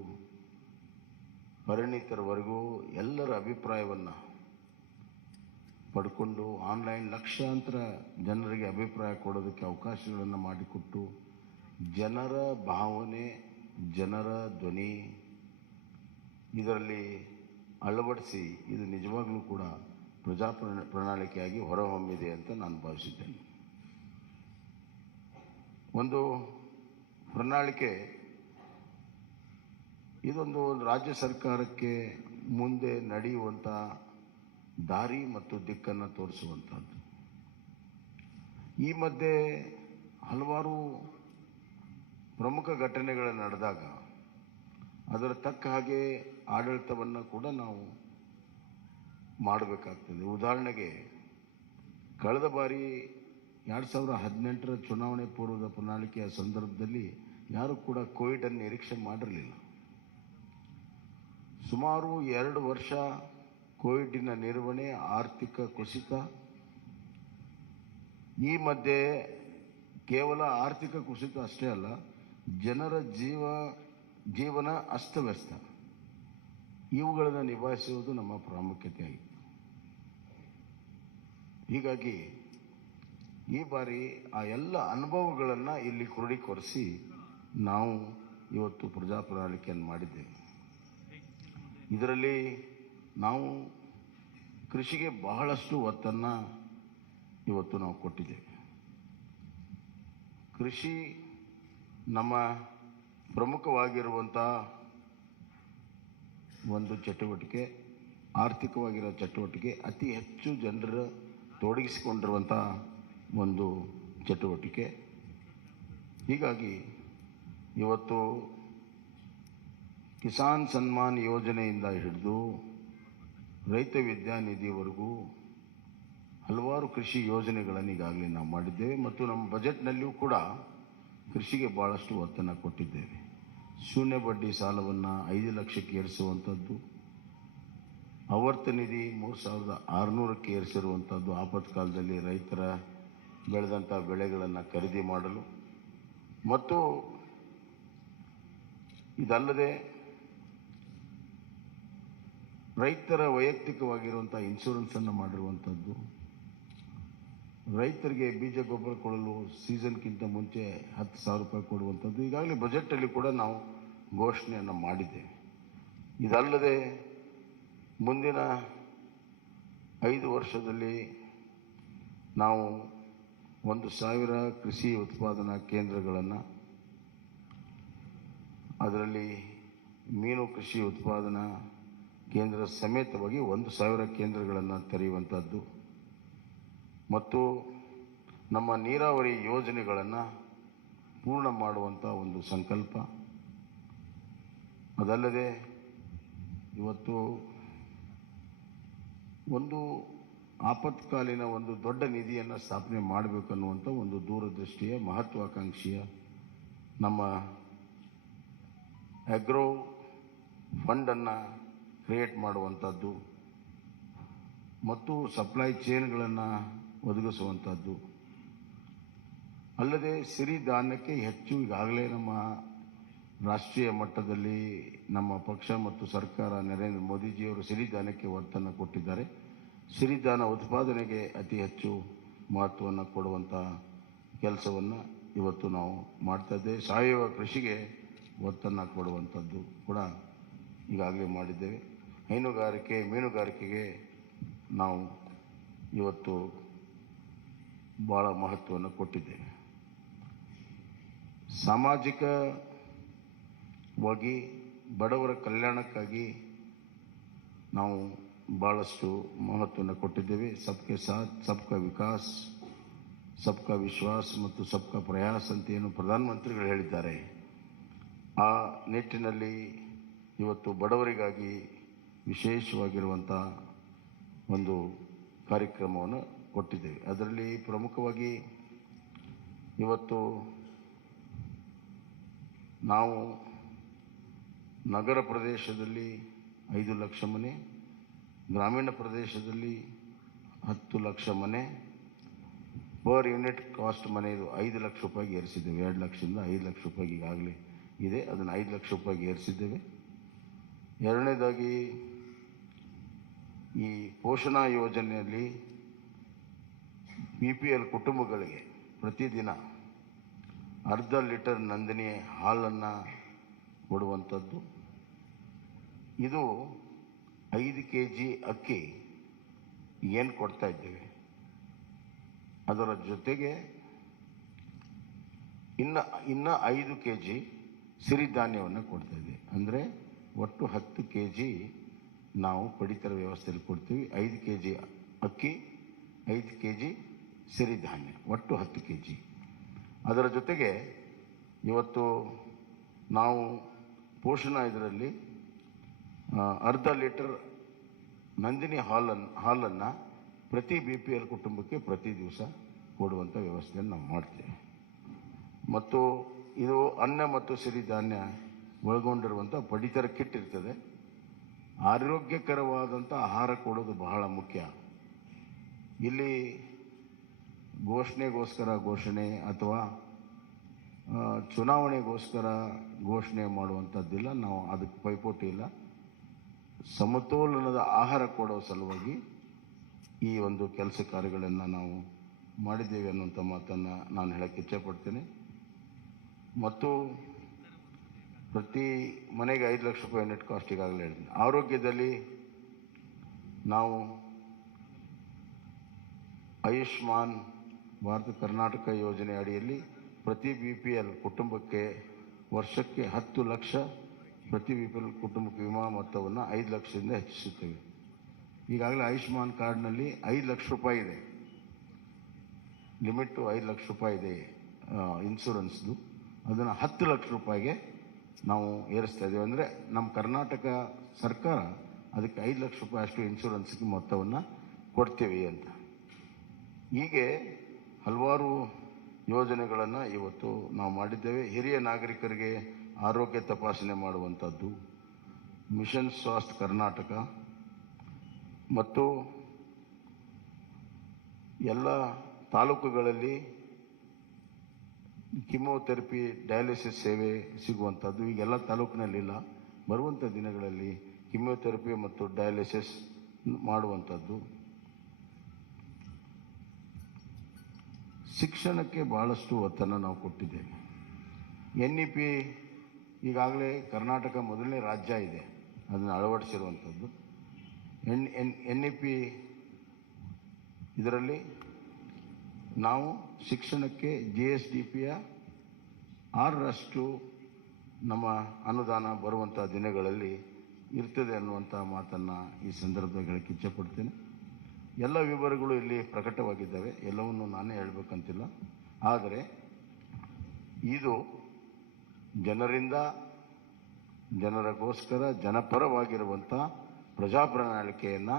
ಪರಿಣಿತರವರೆಗೂ ಎಲ್ಲರ ಅಭಿಪ್ರಾಯವನ್ನು ಪಡ್ಕೊಂಡು ಆನ್ಲೈನ್ ಲಕ್ಷಾಂತರ ಜನರಿಗೆ ಅಭಿಪ್ರಾಯ ಕೊಡೋದಕ್ಕೆ ಅವಕಾಶಗಳನ್ನು ಮಾಡಿಕೊಟ್ಟು ಜನರ ಭಾವನೆ, ಜನರ ಧ್ವನಿ ಇದರಲ್ಲಿ ಅಳವಡಿಸಿ ಇದು ನಿಜವಾಗ್ಲೂ ಕೂಡ ಪ್ರಜಾ ಪ್ರಣಾಳಿಕೆಯಾಗಿ ಹೊರಹೊಮ್ಮಿದೆ ಅಂತ ನಾನು ಭಾವಿಸಿದ್ದೇನೆ. ಒಂದು ಪ್ರಣಾಳಿಕೆ ಇದೊಂದು ರಾಜ್ಯ ಸರ್ಕಾರಕ್ಕೆ ಮುಂದೆ ನಡೆಯುವಂಥ ದಾರಿ ಮತ್ತು ದಿಕ್ಕನ್ನು ತೋರಿಸುವಂಥದ್ದು. ಈ ಮಧ್ಯೆ ಹಲವಾರು ಪ್ರಮುಖ ಘಟನೆಗಳು ನಡೆದಾಗ ಅದರ ತಕ್ಕ ಹಾಗೆ ಆಡಳಿತವನ್ನು ಕೂಡ ನಾವು ಮಾಡಬೇಕಾಗ್ತದೆ. ಉದಾಹರಣೆಗೆ ಕಳೆದ ಬಾರಿ 2018ರ ಚುನಾವಣೆ ಪೂರ್ವದ ಪ್ರಣಾಳಿಕೆಯ ಸಂದರ್ಭದಲ್ಲಿ ಯಾರೂ ಕೂಡ ಕೋವಿಡನ್ನು ನಿರೀಕ್ಷೆ ಮಾಡಿರಲಿಲ್ಲ. ಸುಮಾರು 2 ವರ್ಷ ಕೋವಿಡಿನ ನಿರ್ವಹಣೆ, ಆರ್ಥಿಕ ಕುಸಿತ, ಈ ಮಧ್ಯೆ ಕೇವಲ ಆರ್ಥಿಕ ಕುಸಿತ ಅಷ್ಟೇ ಅಲ್ಲ, ಜನರ ಜೀವನ ಅಸ್ತವ್ಯಸ್ತ, ಇವುಗಳನ್ನು ನಿಭಾಯಿಸುವುದು ನಮ್ಮ ಪ್ರಾಮುಖ್ಯತೆ ಆಗಿತ್ತು. ಹೀಗಾಗಿ ಈ ಬಾರಿ ಆ ಎಲ್ಲ ಅನುಭವಗಳನ್ನು ಇಲ್ಲಿ ಕ್ರೋಢೀಕರಿಸಿ ನಾವು ಇವತ್ತು ಪ್ರಜಾ ಪ್ರಣಾಳಿಕೆಯನ್ನು ಮಾಡಿದ್ದೇವೆ. ಇದರಲ್ಲಿ ನಾವು ಕೃಷಿಗೆ ಬಹಳಷ್ಟು ಒತ್ತನ್ನು ಇವತ್ತು ನಾವು ಕೊಟ್ಟಿದ್ದೇವೆ. ಕೃಷಿ ನಮ್ಮ ಪ್ರಮುಖವಾಗಿರುವಂಥ ಒಂದು ಚಟುವಟಿಕೆ, ಆರ್ಥಿಕವಾಗಿರೋ ಚಟುವಟಿಕೆ, ಅತಿ ಹೆಚ್ಚು ಜನರ ತೊಡಗಿಸಿಕೊಂಡಿರುವಂಥ ಒಂದು ಚಟುವಟಿಕೆ. ಹೀಗಾಗಿ ಇವತ್ತು ಕಿಸಾನ್ ಸನ್ಮಾನ್ ಯೋಜನೆಯಿಂದ ಹಿಡಿದು ರೈತ ವಿದ್ಯಾನಿಧಿವರೆಗೂ ಹಲವಾರು ಕೃಷಿ ಯೋಜನೆಗಳನ್ನು ಈಗಾಗಲೇ ನಾವು ಮಾಡಿದ್ದೇವೆ ಮತ್ತು ನಮ್ಮ ಬಜೆಟ್ನಲ್ಲಿಯೂ ಕೂಡ ಕೃಷಿಗೆ ಭಾಳಷ್ಟು ಒತ್ತನ್ನು ಕೊಟ್ಟಿದ್ದೇವೆ. ಶೂನ್ಯ ಬಡ್ಡಿ ಸಾಲವನ್ನು 5 ಲಕ್ಷಕ್ಕೆ ಏರಿಸುವಂಥದ್ದು, ಆವರ್ತ ನಿಧಿ 3600ಕ್ಕೆ ಏರಿಸಿರುವಂಥದ್ದು, ಆಪತ್ಕಾಲದಲ್ಲಿ ರೈತರ ಬೆಳೆದಂಥ ಬೆಳೆಗಳನ್ನು ಖರೀದಿ ಮಾಡಲು, ಮತ್ತು ಇದಲ್ಲದೆ ರೈತರ ವೈಯಕ್ತಿಕವಾಗಿರುವಂಥ ಇನ್ಶೂರೆನ್ಸನ್ನು ಮಾಡಿರುವಂಥದ್ದು, ರೈತರಿಗೆ ಬೀಜ ಗೊಬ್ಬರ ಕೊಡಲು ಸೀಸನ್ಗಿಂತ ಮುಂಚೆ 10,000 ರೂಪಾಯಿ ಕೊಡುವಂಥದ್ದು ಈಗಾಗಲೇ ಬಜೆಟಲ್ಲಿ ಕೂಡ ನಾವು ಘೋಷಣೆಯನ್ನು ಮಾಡಿದ್ದೇವೆ. ಇದಲ್ಲದೆ ಮುಂದಿನ 5 ವರ್ಷದಲ್ಲಿ ನಾವು 1,000 ಕೃಷಿ ಉತ್ಪಾದನಾ ಕೇಂದ್ರಗಳನ್ನು, ಅದರಲ್ಲಿ ಮೀನು ಕೃಷಿ ಉತ್ಪಾದನಾ ಕೇಂದ್ರ ಸಮೇತವಾಗಿ 1,000 ಕೇಂದ್ರಗಳನ್ನು ತೆರೆಯುವಂಥದ್ದು ಮತ್ತು ನಮ್ಮ ನೀರಾವರಿ ಯೋಜನೆಗಳನ್ನು ಪೂರ್ಣ ಮಾಡುವಂಥ ಒಂದು ಸಂಕಲ್ಪ. ಅದಲ್ಲದೆ ಇವತ್ತು ಒಂದು ಆಪತ್ಕಾಲೀನ ಒಂದು ದೊಡ್ಡ ನಿಧಿಯನ್ನು ಸ್ಥಾಪನೆ ಮಾಡಬೇಕನ್ನುವಂಥ ಒಂದು ದೂರದೃಷ್ಟಿಯ ಮಹತ್ವಾಕಾಂಕ್ಷೆಯ ನಮ್ಮ ಅಗ್ರೋ ಫಂಡನ್ನು ಕ್ರಿಯೇಟ್ ಮಾಡುವಂಥದ್ದು ಮತ್ತು ಸಪ್ಲೈ ಚೈನ್ಗಳನ್ನು ಒದಗಿಸುವಂಥದ್ದು. ಅಲ್ಲದೆ ಸಿರಿಧಾನ್ಯಕ್ಕೆ ಹೆಚ್ಚು ಈಗಾಗಲೇ ನಮ್ಮ ರಾಷ್ಟ್ರೀಯ ಮಟ್ಟದಲ್ಲಿ ನಮ್ಮ ಪಕ್ಷ ಮತ್ತು ಸರ್ಕಾರ ನರೇಂದ್ರ ಮೋದಿಜಿಯವರು ಸಿರಿಧಾನ್ಯಕ್ಕೆ ಒತ್ತನ್ನು ಕೊಟ್ಟಿದ್ದಾರೆ. ಸಿರಿಧಾನ್ಯ ಉತ್ಪಾದನೆಗೆ ಅತಿ ಹೆಚ್ಚು ಮಹತ್ವವನ್ನು ಕೊಡುವಂಥ ಕೆಲಸವನ್ನು ಇವತ್ತು ನಾವು ಮಾಡ್ತಾಯಿದ್ದೇವೆ. ಸಾವಯವ ಕೃಷಿಗೆ ಒತ್ತನ್ನು ಕೊಡುವಂಥದ್ದು ಕೂಡ ಈಗಾಗಲೇ ಮಾಡಿದ್ದೇವೆ. ಹೈನುಗಾರಿಕೆ, ಮೀನುಗಾರಿಕೆಗೆ ನಾವು ಇವತ್ತು ಭಾಳ ಮಹತ್ವವನ್ನು ಕೊಟ್ಟಿದ್ದೇವೆ. ಸಾಮಾಜಿಕವಾಗಿ ಬಡವರ ಕಲ್ಯಾಣಕ್ಕಾಗಿ ನಾವು ಭಾಳಷ್ಟು ಮಹತ್ವವನ್ನು ಕೊಟ್ಟಿದ್ದೇವೆ. ಸಬ್ಕೆ ಸಾಥ್ ಸಬ್ಕಾ ವಿಕಾಸ್, ಸಬ್ಕಾ ವಿಶ್ವಾಸ್ ಮತ್ತು ಸಬ್ಕಾ ಪ್ರಯಾಸ್ ಅಂತ ಏನು ಪ್ರಧಾನಮಂತ್ರಿಗಳು ಹೇಳಿದ್ದಾರೆ, ಆ ನಿಟ್ಟಿನಲ್ಲಿ ಇವತ್ತು ಬಡವರಿಗಾಗಿ ವಿಶೇಷವಾಗಿರುವಂಥ ಒಂದು ಕಾರ್ಯಕ್ರಮವನ್ನು ಕೊಟ್ಟಿದ್ದೇವೆ. ಅದರಲ್ಲಿ ಪ್ರಮುಖವಾಗಿ ಇವತ್ತು ನಾವು ನಗರ ಪ್ರದೇಶದಲ್ಲಿ 5 ಲಕ್ಷ ಮನೆ, ಗ್ರಾಮೀಣ ಪ್ರದೇಶದಲ್ಲಿ 10 ಲಕ್ಷ ಮನೆ, ಪರ್ ಯೂನಿಟ್ ಕಾಸ್ಟ್ ಮನೆಯದು 5 ಲಕ್ಷ ರೂಪಾಯಿಗೆ ಏರಿಸಿದ್ದೇವೆ. 2 ಲಕ್ಷದಿಂದ 5 ಲಕ್ಷ ರೂಪಾಯಿಗೆ ಈಗಾಗಲೇ ಇದೆ, ಅದನ್ನು 5 ಲಕ್ಷ ರೂಪಾಯಿಗೆ ಏರಿಸಿದ್ದೇವೆ. ಎರಡನೇದಾಗಿ ಈ ಪೋಷಣಾ ಯೋಜನೆಯಲ್ಲಿ BPL ಕುಟುಂಬಗಳಿಗೆ ಪ್ರತಿದಿನ ಅರ್ಧ ಲೀಟರ್ ನಂದಿನಿ ಹಾಲನ್ನು ಕೊಡುವಂಥದ್ದು. ಇದು 5 kg ಅಕ್ಕಿ ಏನು ಕೊಡ್ತಾ ಇದ್ದೇವೆ, ಅದರ ಜೊತೆಗೆ ಇನ್ನು 5 kg ಸಿರಿಧಾನ್ಯವನ್ನು ಕೊಡ್ತಾ ಇದ್ದೀವಿ. ಅಂದರೆ ಒಟ್ಟು 10 kg ನಾವು ಪಡಿತರ ವ್ಯವಸ್ಥೆಯಲ್ಲಿ ಕೊಡ್ತೀವಿ. 5 kg ಅಕ್ಕಿ, 5 kg ಸಿರಿಧಾನ್ಯ ಒಟ್ಟು 10 kg. ಅದರ ಜೊತೆಗೆ ಇವತ್ತು ನಾವು ಪೋಷಣ ಇದರಲ್ಲಿ ಅರ್ಧ ಲೀಟರ್ ನಂದಿನಿ ಹಾಲನ್ನು ಪ್ರತಿ BPL ಕುಟುಂಬಕ್ಕೆ ಪ್ರತಿ ದಿವಸ ಕೊಡುವಂಥ ವ್ಯವಸ್ಥೆಯನ್ನು ನಾವು ಮಾಡ್ತೇವೆ. ಮತ್ತು ಇದು ಅನ್ನ ಮತ್ತು ಸಿರಿಧಾನ್ಯ ಒಳಗೊಂಡಿರುವಂಥ ಪಡಿತರ ಕಿಟ್ ಇರ್ತದೆ. ಆರೋಗ್ಯಕರವಾದಂಥ ಆಹಾರ ಕೊಡೋದು ಬಹಳ ಮುಖ್ಯ. ಇಲ್ಲಿ ಘೋಷಣೆಗೋಸ್ಕರ ಘೋಷಣೆ ಅಥವಾ ಚುನಾವಣೆಗೋಸ್ಕರ ಘೋಷಣೆ ಮಾಡುವಂಥದ್ದಿಲ್ಲ. ನಾವು ಅದಕ್ಕೆ ಪೈಪೋಟಿ ಇಲ್ಲ. ಸಮತೋಲನದ ಆಹಾರ ಕೊಡೋ ಸಲುವಾಗಿ ಈ ಒಂದು ಕೆಲಸ ಕಾರ್ಯಗಳನ್ನು ನಾವು ಮಾಡಿದ್ದೇವೆ ಅನ್ನುವಂಥ ಮಾತನ್ನು ನಾನು ಹೇಳಕ್ಕೆ ಇಚ್ಛೆಪಡ್ತೇನೆ. ಮತ್ತು ಪ್ರತಿ ಮನೆಗೆ 5 ಲಕ್ಷ ರೂಪಾಯಿ ನೆಟ್ ಕಾಸ್ಟ್ ಈಗಾಗಲೇ ಹೇಳ್ತೀನಿ. ಆರೋಗ್ಯದಲ್ಲಿ ನಾವು ಆಯುಷ್ಮಾನ್ ಭಾರತ ಕರ್ನಾಟಕ ಯೋಜನೆ ಅಡಿಯಲ್ಲಿ ಪ್ರತಿ BPL ಕುಟುಂಬಕ್ಕೆ ವರ್ಷಕ್ಕೆ 10 ಲಕ್ಷ ಪ್ರತಿ BPL ಕುಟುಂಬಕ್ಕೆ ವಿಮಾ ಮೊತ್ತವನ್ನು 5 ಲಕ್ಷದಿಂದ ಹೆಚ್ಚಿಸುತ್ತೇವೆ. ಈಗಾಗಲೇ ಆಯುಷ್ಮಾನ್ ಕಾರ್ಡ್ನಲ್ಲಿ 5 ಲಕ್ಷ ರೂಪಾಯಿ ಇದೆ, ಲಿಮಿಟು 5 ಲಕ್ಷ ರೂಪಾಯಿ ಇದೆ ಇನ್ಶೂರೆನ್ಸ್ದು. ಅದನ್ನು 10 ಲಕ್ಷ ರೂಪಾಯಿಗೆ ನಾವು ಏರಿಸ್ತಾ ಇದ್ದೇವೆ. ಅಂದರೆ ನಮ್ಮ ಕರ್ನಾಟಕ ಸರ್ಕಾರ ಅದಕ್ಕೆ 5 ಲಕ್ಷ ರೂಪಾಯಿ ಅಷ್ಟು ಇನ್ಶೂರೆನ್ಸ್ಗೆ ಮೊತ್ತವನ್ನು ಕೊಡ್ತೀವಿ ಅಂತ. ಹೀಗೆ ಹಲವಾರು ಯೋಜನೆಗಳನ್ನು ಇವತ್ತು ನಾವು ಮಾಡಿದ್ದೇವೆ. ಹಿರಿಯ ನಾಗರಿಕರಿಗೆ ಆರೋಗ್ಯ ತಪಾಸಣೆ ಮಾಡುವಂಥದ್ದು, ಮಿಷನ್ ಸ್ವಾಸ್ಥ್ಯ ಕರ್ನಾಟಕ ಮತ್ತು ಎಲ್ಲ ತಾಲೂಕುಗಳಲ್ಲಿ ಕಿಮೋಥೆರಪಿ ಡಯಾಲಿಸಿಸ್ ಸೇವೆ ಸಿಗುವಂಥದ್ದು ಈಗೆಲ್ಲ ತಾಲೂಕಿನಲ್ಲಿಲ್ಲ. ಬರುವಂಥ ದಿನಗಳಲ್ಲಿ ಕಿಮೋಥೆರಪಿ ಮತ್ತು ಡಯಾಲಿಸಿಸ್ ಮಾಡುವಂಥದ್ದು. ಶಿಕ್ಷಣಕ್ಕೆ ಭಾಳಷ್ಟು ಒತ್ತನ್ನು ನಾವು ಕೊಟ್ಟಿದ್ದೇವೆ. NEP ಈಗಾಗಲೇ ಕರ್ನಾಟಕ ಮೊದಲನೇ ರಾಜ್ಯ ಇದೆ ಅದನ್ನು ಅಳವಡಿಸಿರುವಂಥದ್ದು. NEP ಇದರಲ್ಲಿ ನಾವು ಶಿಕ್ಷಣಕ್ಕೆ GSDPಯ 6% ನಮ್ಮ ಅನುದಾನ ಬರುವಂಥ ದಿನಗಳಲ್ಲಿ ಇರ್ತದೆ ಅನ್ನುವಂಥ ಮಾತನ್ನು ಈ ಸಂದರ್ಭದಲ್ಲಿ ಹೇಳಕ್ಕೆ ಇಚ್ಛೆಪಡ್ತೇನೆ. ಎಲ್ಲ ವಿವರಗಳು ಇಲ್ಲಿ ಪ್ರಕಟವಾಗಿದ್ದಾವೆ, ಎಲ್ಲವನ್ನು ನಾನೇ ಹೇಳಬೇಕಂತಿಲ್ಲ. ಆದರೆ ಇದು ಜನರಿಂದ ಜನರಿಗೋಸ್ಕರ ಜನಪರವಾಗಿರುವಂಥ ಪ್ರಜಾಪ್ರಣಾಳಿಕೆಯನ್ನು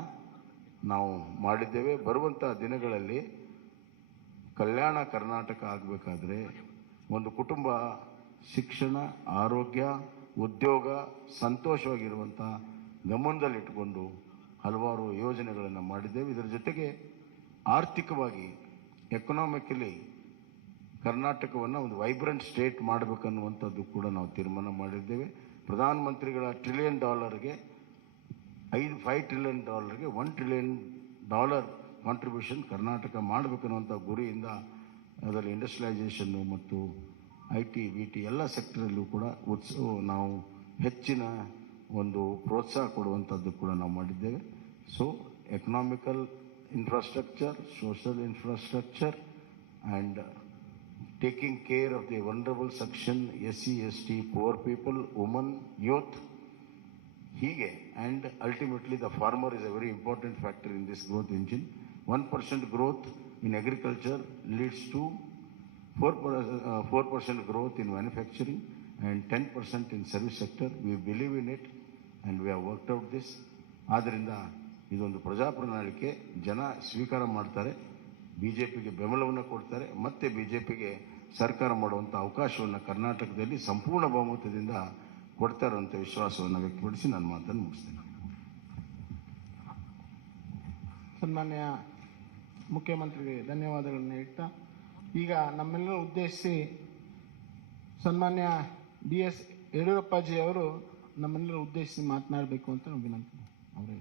ನಾವು ಮಾಡಿದ್ದೇವೆ. ಬರುವಂಥ ದಿನಗಳಲ್ಲಿ ಕಲ್ಯಾಣ ಕರ್ನಾಟಕ ಆಗಬೇಕಾದ್ರೆ ಒಂದು ಕುಟುಂಬ ಶಿಕ್ಷಣ, ಆರೋಗ್ಯ, ಉದ್ಯೋಗ, ಸಂತೋಷವಾಗಿರುವಂಥ ಗಮನದಲ್ಲಿಟ್ಟುಕೊಂಡು ಹಲವಾರು ಯೋಜನೆಗಳನ್ನು ಮಾಡಿದ್ದೇವೆ. ಇದರ ಜೊತೆಗೆ ಆರ್ಥಿಕವಾಗಿ ಎಕನಾಮಿಕಲಿ ಕರ್ನಾಟಕವನ್ನು ಒಂದು ವೈಬ್ರೆಂಟ್ ಸ್ಟೇಟ್ ಮಾಡಬೇಕನ್ನುವಂಥದ್ದು ಕೂಡ ನಾವು ತೀರ್ಮಾನ ಮಾಡಿದ್ದೇವೆ. ಪ್ರಧಾನಮಂತ್ರಿಗಳ $1 trillion $5 trillion $1 trillion contribution Karnataka ಮಾಡಬೇಕನ್ನುವಂಥ ಗುರಿಯಿಂದ ಅದರಲ್ಲಿ ಇಂಡಸ್ಟ್ರಿಯಲೈಸೇಷನ್ನು ಮತ್ತು IT, BT ಎಲ್ಲ ಸೆಕ್ಟರಲ್ಲೂ ಕೂಡ ನಾವು ಹೆಚ್ಚಿನ ಒಂದು ಪ್ರೋತ್ಸಾಹ ಕೊಡುವಂಥದ್ದು ಕೂಡ ನಾವು ಮಾಡಿದ್ದೇವೆ. So economical infrastructure, social infrastructure and taking care of the vulnerable section, SC, ST, poor people, women, youth, hige, and ultimately the farmer is a very important factor in this growth engine. 1% growth in agriculture leads to 4% growth in manufacturing and 10% in service sector. We believe in it and we have worked out this. ಆದ್ದರಿಂದ ಇದೊಂದು ಪ್ರಜಾಪ್ರಣಾಳಿಕೆ ಜನ ಸ್ವೀಕಾರ ಮಾಡ್ತಾರೆ, BJPಗೆ ಬೆಂಬಲವನ್ನು ಕೊಡ್ತಾರೆ, ಮತ್ತೆ BJPಗೆ ಸರ್ಕಾರ ಮಾಡುವಂಥ ಅವಕಾಶವನ್ನು ಕರ್ನಾಟಕದಲ್ಲಿ ಸಂಪೂರ್ಣ ಬಹುಮತದಿಂದ ಕೊಡ್ತಾರೆ ಅಂತ ವಿಶ್ವಾಸವನ್ನು ವ್ಯಕ್ತಪಡಿಸಿ ನನ್ನ ಮಾತನ್ನು ಮುಗಿಸ್ತೇನೆ. ಸನ್ಮಾನ್ಯ ಮುಖ್ಯಮಂತ್ರಿಗೆ ಧನ್ಯವಾದಗಳನ್ನು ಹೇಳ್ತಾ ಈಗ ನಮ್ಮೆಲ್ಲರೂ ಉದ್ದೇಶಿಸಿ ಸನ್ಮಾನ್ಯ BS ಯಡಿಯೂರಪ್ಪಾಜಿ ಅವರು ನಮ್ಮೆಲ್ಲರೂ ಉದ್ದೇಶಿಸಿ ಮಾತನಾಡಬೇಕು ಅಂತ ವಿನಂತಿ. ಅವರೇ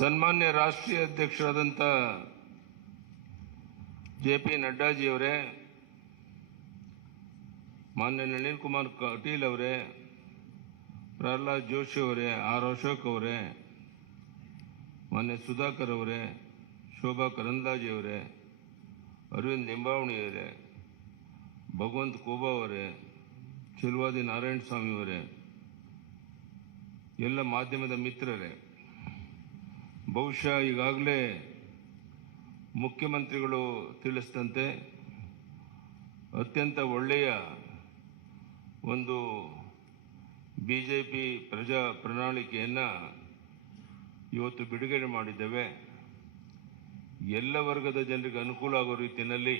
ಸನ್ಮಾನ್ಯ ರಾಷ್ಟ್ರೀಯ ಅಧ್ಯಕ್ಷರಾದಂಥ ಜೆ.ಪಿ. ನಡ್ಡಾಜಿಯವರೇ, ಮಾನ್ಯ ನಳಿನ್ ಕುಮಾರ್ ಕಟೀಲ್ ಅವರೇ, ಪ್ರಹ್ಲಾದ್ ಜೋಶಿ ಅವರೇ, ಆರ್ ಅಶೋಕ್ ಅವರೇ, ಮಾನ್ಯ ಸುಧಾಕರ್ ಅವರೇ, ಶೋಭಾ ಕರಂದ್ಲಾಜೆ ಅವರೇ, ಅರವಿಂದ್ ಲಿಂಬಾವಣಿ ಅವರೇ, ಭಗವಂತ್ ಕೋಬಾ ಅವರೇ, ಚೆಲುವಾದಿ ನಾರಾಯಣ ಸ್ವಾಮಿ ಅವರೇ, ಎಲ್ಲ ಮಾಧ್ಯಮದ ಮಿತ್ರರೇ, ಬಹುಶಃ ಈಗಾಗಲೇ ಮುಖ್ಯಮಂತ್ರಿಗಳು ತಿಳಿಸಿದಂತೆ ಅತ್ಯಂತ ಒಳ್ಳೆಯ ಒಂದು ಬಿಜೆಪಿ ಪ್ರಜಾ ಪ್ರಣಾಳಿಕೆಯನ್ನು ಇವತ್ತು ಬಿಡುಗಡೆ ಮಾಡಿದ್ದೇವೆ. ಎಲ್ಲ ವರ್ಗದ ಜನರಿಗೆ ಅನುಕೂಲ ಆಗೋ ರೀತಿಯಲ್ಲಿ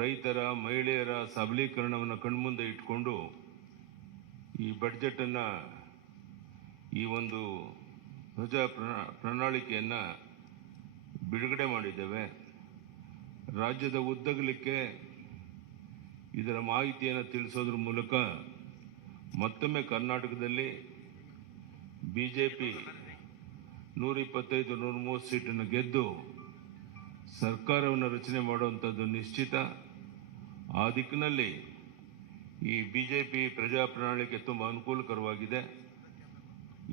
ರೈತರ, ಮಹಿಳೆಯರ ಸಬಲೀಕರಣವನ್ನು ಕಣ್ಮುಂದೆ ಇಟ್ಕೊಂಡು ಈ ಬಡ್ಜೆಟನ್ನು, ಈ ಒಂದು ಪ್ರಜಾ ಪ್ರಣಾಳಿಕೆಯನ್ನು ಬಿಡುಗಡೆ ಮಾಡಿದ್ದೇವೆ. ರಾಜ್ಯದ ಉದ್ದಗಲಕ್ಕೆ ಇದರ ಮಾಹಿತಿಯನ್ನು ತಿಳಿಸೋದ್ರ ಮೂಲಕ ಮತ್ತೊಮ್ಮೆ ಕರ್ನಾಟಕದಲ್ಲಿ ಬಿಜೆಪಿ 125-130 ಸೀಟನ್ನು ಗೆದ್ದು ಸರ್ಕಾರವನ್ನು ರಚನೆ ಮಾಡುವಂಥದ್ದು ನಿಶ್ಚಿತ. ಆ ದಿಕ್ಕಿನಲ್ಲಿ ಈ ಬಿಜೆಪಿ ಪ್ರಜಾ ಪ್ರಣಾಳಿಕೆ ತುಂಬ ಅನುಕೂಲಕರವಾಗಿದೆ.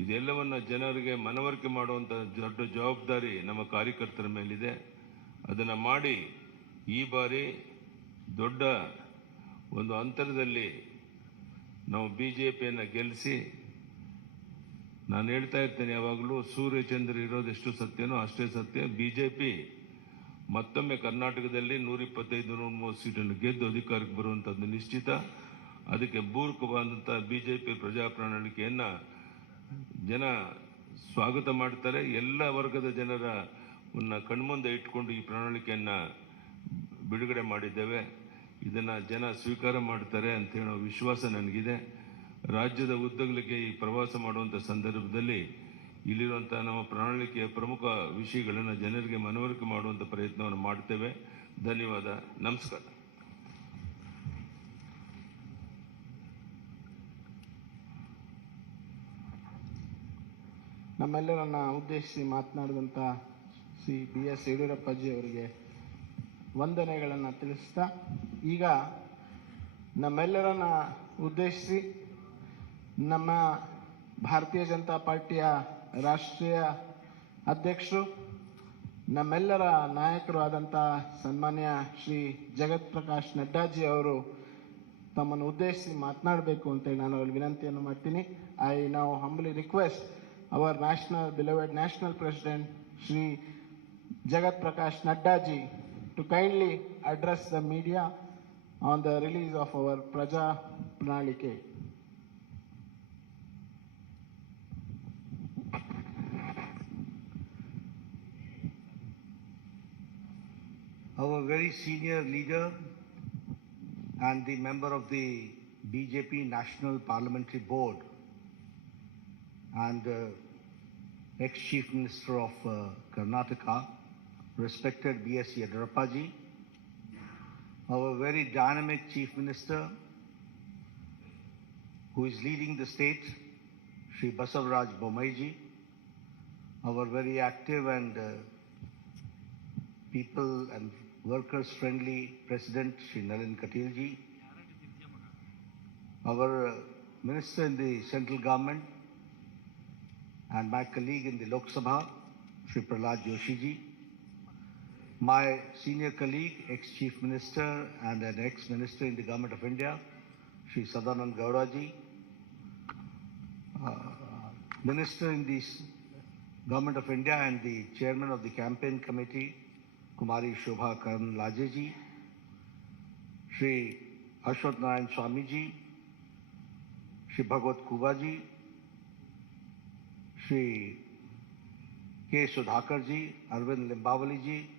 ಇದೆಲ್ಲವನ್ನ ಜನರಿಗೆ ಮನವರಿಕೆ ಮಾಡುವಂಥ ದೊಡ್ಡ ಜವಾಬ್ದಾರಿ ನಮ್ಮ ಕಾರ್ಯಕರ್ತರ ಮೇಲಿದೆ. ಅದನ್ನು ಮಾಡಿ ಈ ಬಾರಿ ದೊಡ್ಡ ಒಂದು ಅಂತರದಲ್ಲಿ ನಾವು ಬಿಜೆಪಿಯನ್ನು ಗೆಲ್ಲಿಸಿ, ನಾನು ಹೇಳ್ತಾ ಇರ್ತೇನೆ ಯಾವಾಗಲೂ, ಸೂರ್ಯಚಂದ್ರ ಇರೋದೆಷ್ಟು ಸತ್ಯನೋ ಅಷ್ಟೇ ಸತ್ಯ. ಬಿಜೆಪಿ ಮತ್ತೊಮ್ಮೆ ಕರ್ನಾಟಕದಲ್ಲಿ 125-130 ಸೀಟನ್ನು ಗೆದ್ದು ಅಧಿಕಾರಕ್ಕೆ ಬರುವಂಥದ್ದು ನಿಶ್ಚಿತ. ಅದಕ್ಕೆ ಪೂರಕವಾದಂಥ ಬಿಜೆಪಿ ಪ್ರಜಾ ಪ್ರಣಾಳಿಕೆಯನ್ನು ಜನ ಸ್ವಾಗತ ಮಾಡ್ತಾರೆ. ಎಲ್ಲ ವರ್ಗದ ಜನರ ಕಣ್ಮುಂದೆ ಇಟ್ಕೊಂಡು ಈ ಪ್ರಣಾಳಿಕೆಯನ್ನು ಬಿಡುಗಡೆ ಮಾಡಿದ್ದೇವೆ. ಇದನ್ನು ಜನ ಸ್ವೀಕಾರ ಮಾಡ್ತಾರೆ ಅಂತ ಹೇಳೋ ವಿಶ್ವಾಸ ನನಗಿದೆ. ರಾಜ್ಯದ ಉದ್ದಗಲಕ್ಕೆ ಈ ಪ್ರವಾಸ ಮಾಡುವಂಥ ಸಂದರ್ಭದಲ್ಲಿ ಇಲ್ಲಿರುವಂಥ ನಮ್ಮ ಪ್ರಣಾಳಿಕೆಯ ಪ್ರಮುಖ ವಿಷಯಗಳನ್ನು ಜನರಿಗೆ ಮನವರಿಕೆ ಮಾಡುವಂಥ ಪ್ರಯತ್ನವನ್ನು ಮಾಡ್ತೇವೆ. ಧನ್ಯವಾದ. ನಮಸ್ಕಾರ. ನಮ್ಮೆಲ್ಲರನ್ನ ಉದ್ದೇಶಿಸಿ ಮಾತನಾಡಿದಂಥ ಶ್ರೀ ಬಿ.ಎಸ್. ಯಡಿಯೂರಪ್ಪಾಜಿ ಅವರಿಗೆ ವಂದನೆಗಳನ್ನು ತಿಳಿಸ್ತಾ, ಈಗ ನಮ್ಮೆಲ್ಲರನ್ನ ಉದ್ದೇಶಿಸಿ ನಮ್ಮ ಭಾರತೀಯ ಜನತಾ ಪಾರ್ಟಿಯ ರಾಷ್ಟ್ರೀಯ ಅಧ್ಯಕ್ಷರು, ನಮ್ಮೆಲ್ಲರ ನಾಯಕರು ಆದಂಥ ಸನ್ಮಾನ್ಯ ಶ್ರೀ ಜಗತ್ ಪ್ರಕಾಶ್ ನಡ್ಡಾಜಿ ಅವರು ತಮ್ಮನ್ನು ಉದ್ದೇಶಿಸಿ ಮಾತನಾಡಬೇಕು ಅಂತೇಳಿ ನಾನು ಅವರಿಗೆ ವಿನಂತಿಯನ್ನು ಮಾಡ್ತೀನಿ. I now ಹಂಬಲಿ request our beloved national president Shri Jagat Prakash Nadda ji to kindly address the media on the release of our Praja Pranalike. Our very senior leader and the member of the BJP National Parliamentary Board and ex-Chief Minister of Karnataka, respected B.S. Yediyurappa-ji, our very dynamic Chief Minister who is leading the state, Shri Basavaraj Bommai-ji, our very active and people and workers-friendly President, Shri Nalin Katil-ji, our Minister in the central government, and my colleague in the Lok Sabha, Shri Prahlad Joshi ji, my senior colleague, ex-Chief Minister and an ex-Minister in the Government of India, Shri Sadanand Gauraji, Minister in the Government of India and the Chairman of the Campaign Committee, Kumari Shobha Karnataka ji, Shri Ashwat Narayan Swamiji, Shri Bhagwat Kubaji, Shri K. Sudhakar ji, Arvind Limbawali ji,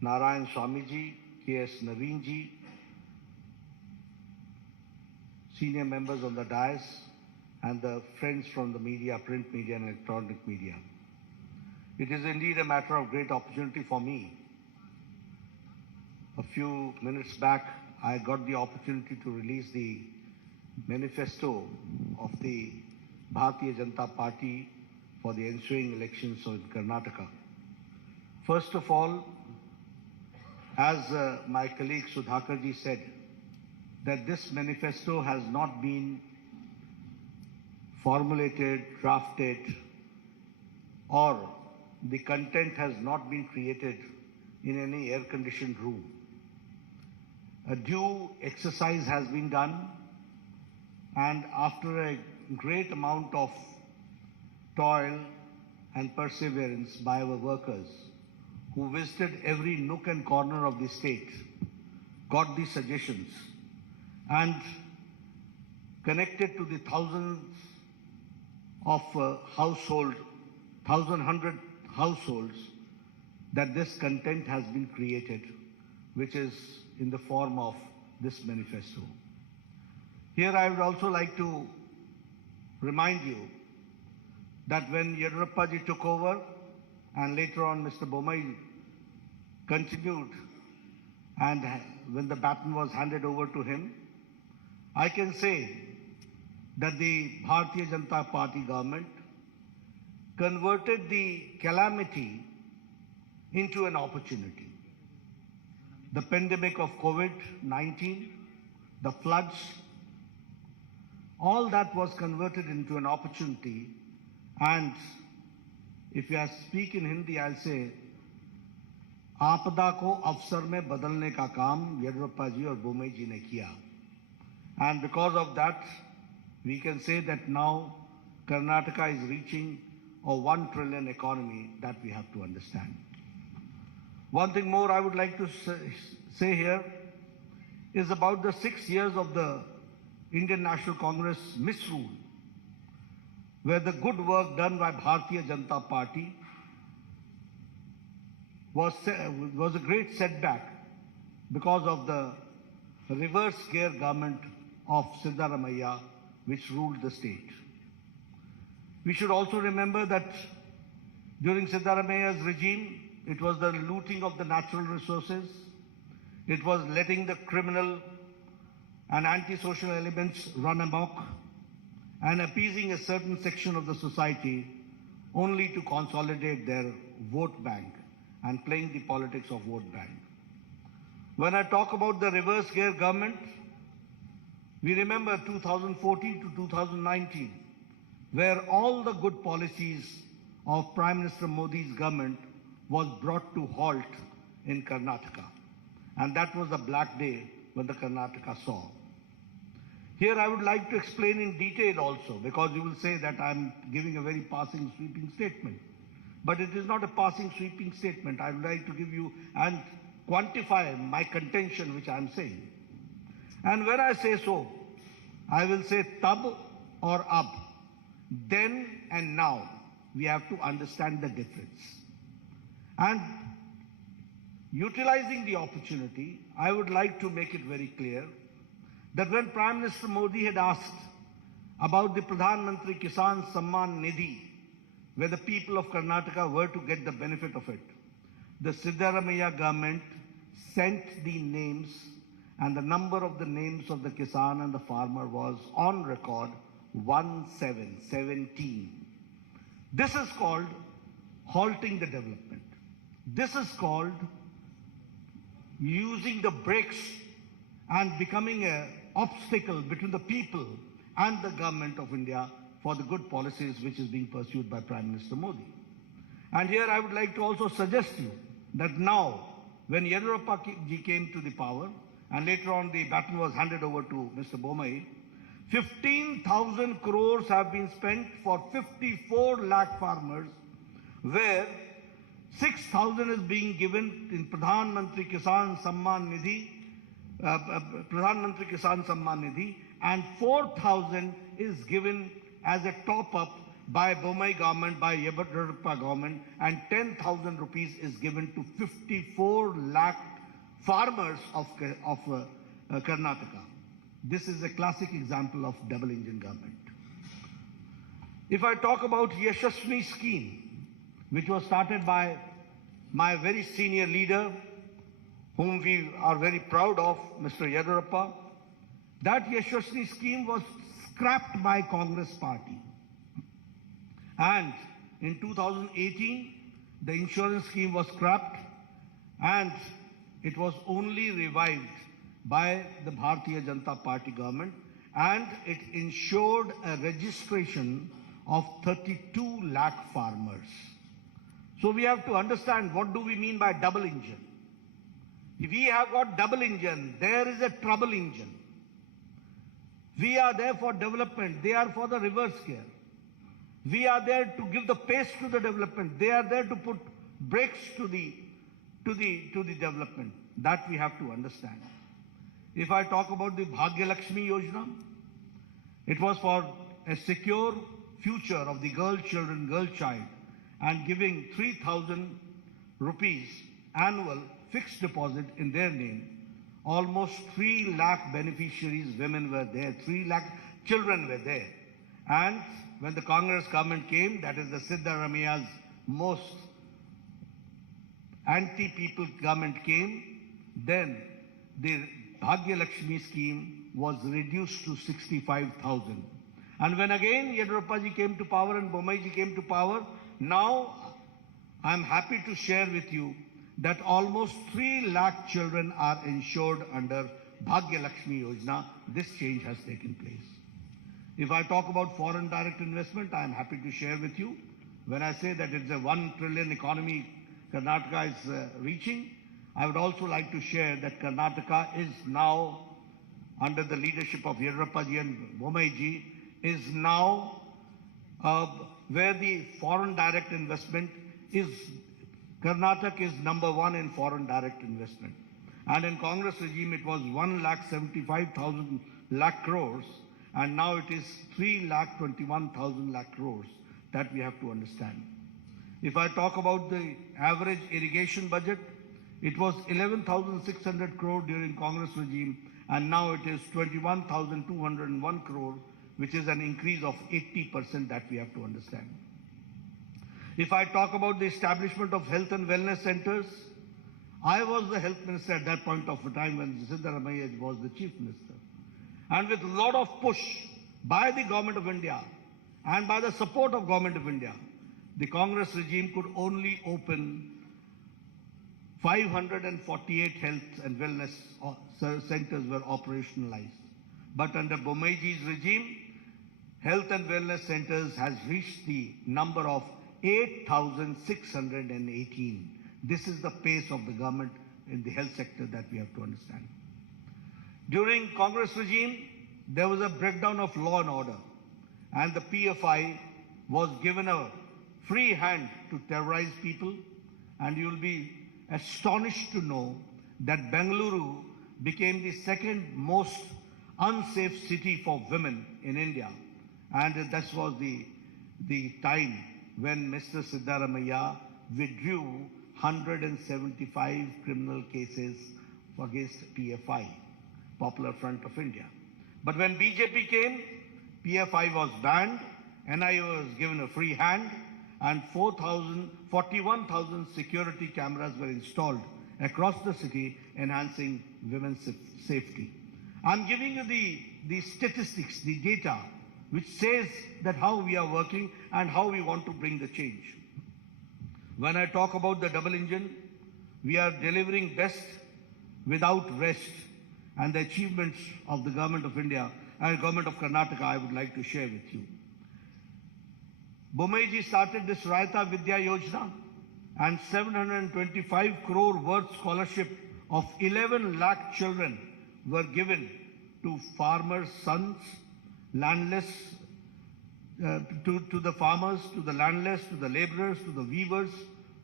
Narayan Swamiji, K.S. Naveen ji, senior members on the dais, and the friends from the media, print media and electronic media. It is indeed a matter of great opportunity for me. A few minutes back, I got the opportunity to release the manifesto of the Bharatiya Janata Party for the ensuing elections in Karnataka. First of all, as my colleague Sudhakarji said, that this manifesto has not been formulated, drafted, or the content has not been created in any air-conditioned room. A due exercise has been done, and after a great amount of toil and perseverance by our workers, who visited every nook and corner of the state, got the suggestions, and connected to the thousands of households that this content has been created, which is in the form of this manifesto. Here I would also like to remind you that when Yediyurappa ji took over and later on Mr. Bommai continued, and when the baton was handed over to him, I can say that the Bharatiya Janata Party government converted the calamity into an opportunity. The pandemic of COVID-19, the floods, all that was converted into an opportunity. And if I speak in Hindi, I'll say, आपदा को अवसर में बदलने का काम येदियुरप्पा जी और बोम्मई जी ने किया. And because of that, we can say that now Karnataka is reaching a 1 trillion economy that we have to understand. One thing more I would like to say here is about the 6 years of the Indian National Congress misrule, where the good work done by Bharatiya Janata Party was a great setback because of the reverse gear government of Siddaramaiah, which ruled the state. We should also remember that during Siddaramaiah's regime, it was the looting of the natural resources, it was letting the criminal and antisocial elements run amok, and appeasing a certain section of the society only to consolidate their vote bank and playing the politics of vote bank. When I talk about the reverse gear government, we remember 2014 to 2019, where all the good policies of Prime Minister Modi's government was brought to halt in Karnataka. And that was a black day when the Karnataka saw. Here I would like to explain in detail also, because you will say that I'm giving a very passing sweeping statement. But it is not a passing sweeping statement. I would like to give you and quantify my contention which I am saying. And when I say so, I will say tab or ab. Then and now, we have to understand the difference. And utilizing the opportunity, I would like to make it very clear that when Prime Minister Modi had asked about the Pradhan Mantri Kisan Samman Nidhi, where the people of Karnataka were to get the benefit of it, the Siddaramaiah government sent the names, and the number of the names of the Kisan and the farmer was on record 1717. This is called halting the development. This is called using the brakes and becoming an obstacle between the people and the government of India for the good policies which is being pursued by Prime Minister Modi. And here I would like to also suggest you that now, when Yediyurappa ji came to the power, and later on the baton was handed over to Mr. Bommai, 15,000 crores have been spent for 54 lakh farmers, where 6,000 is being given in Pradhan Mantri Kisan Samman Nidhi, and 4,000 is given as a top-up by Bommai government, by Yediyurappa government, and 10,000 rupees is given to 54 lakh farmers of Karnataka. This is a classic example of double engine government. If I talk about Yashasvi scheme, which was started by my very senior leader, whom we are very proud of, Mr. Yediyurappa, that Yashasvi scheme was scrapped by Congress party. And in 2018, the insurance scheme was scrapped, and it was only revived by the Bharatiya Janata Party government, and it ensured a registration of 32 lakh farmers. So we have to understand, what do we mean by double engine? If we have got double engine, there is a trouble engine. We are there for development, they are for the reverse gear. We are there to give the pace to the development. They are there to put brakes to the development. That we have to understand. If I talk about the Bhagya Lakshmi Yojana, it was for a secure future of the girl child, and giving 3,000 rupees annual fixed deposit in their name. Almost 3 lakh beneficiaries, women were there, 3 lakh children were there. And when the Congress government came, that is the Siddaramaia's most anti-people government came, then the Bhagya Lakshmi scheme was reduced to 65,000. And when again Yediyurappa ji came to power and Bommai ji came to power, now I am happy to share with you that almost 3 lakh children are insured under Bhagya Lakshmi Yojana. This change has taken place. If I talk about foreign direct investment, I am happy to share with you, when I say that it's a 1 trillion economy Karnataka is reaching, I would also like to share that Karnataka is now, under the leadership of Yediyurappa ji and Bommai ji, is now where the foreign direct investment is, Karnataka is number 1 in foreign direct investment. And in Congress regime, it was 1,75,000 lakh crores, and now it is 3,21,000 lakh crores. That we have to understand. If I talk about the average irrigation budget, it was 11,600 crore during Congress regime, and now it is 21,201 crore, which is an increase of 80%. That we have to understand. If I talk about the establishment of health and wellness centers, I was the health minister at that point of time when Siddaramaiah was the chief minister. And with a lot of push by the government of India and by the support of government of India, the Congress regime could only open 548 health and wellness centers were operationalized. But under Bommai ji's regime, health and wellness centers has reached the number of 8,618. This is the pace of the government in the health sector that we have to understand. During Congress regime, there was a breakdown of law and order, and the PFI was given a free hand to terrorize people, and you will be astonished to know that Bengaluru became the second most unsafe city for women in India, and that was the time when Mr. Siddaramaiah withdrew 175 criminal cases against PFI, Popular Front of India. But when BJP came, PFI was banned, NIA was given a free hand, and 41,000 security cameras were installed across the city, enhancing women's safety. I'm giving you the statistics, the data, which says that how we are working and how we want to bring the change. When I talk about the double engine, we are delivering best without rest, and the achievements of the government of India and government of Karnataka I would like to share with you. Bommai ji started this Raita Vidya Yojana, and 725 crore worth scholarship of 11 lakh children were given to farmers' sons, landless, to the farmers, to the landless, to the laborers, to the weavers,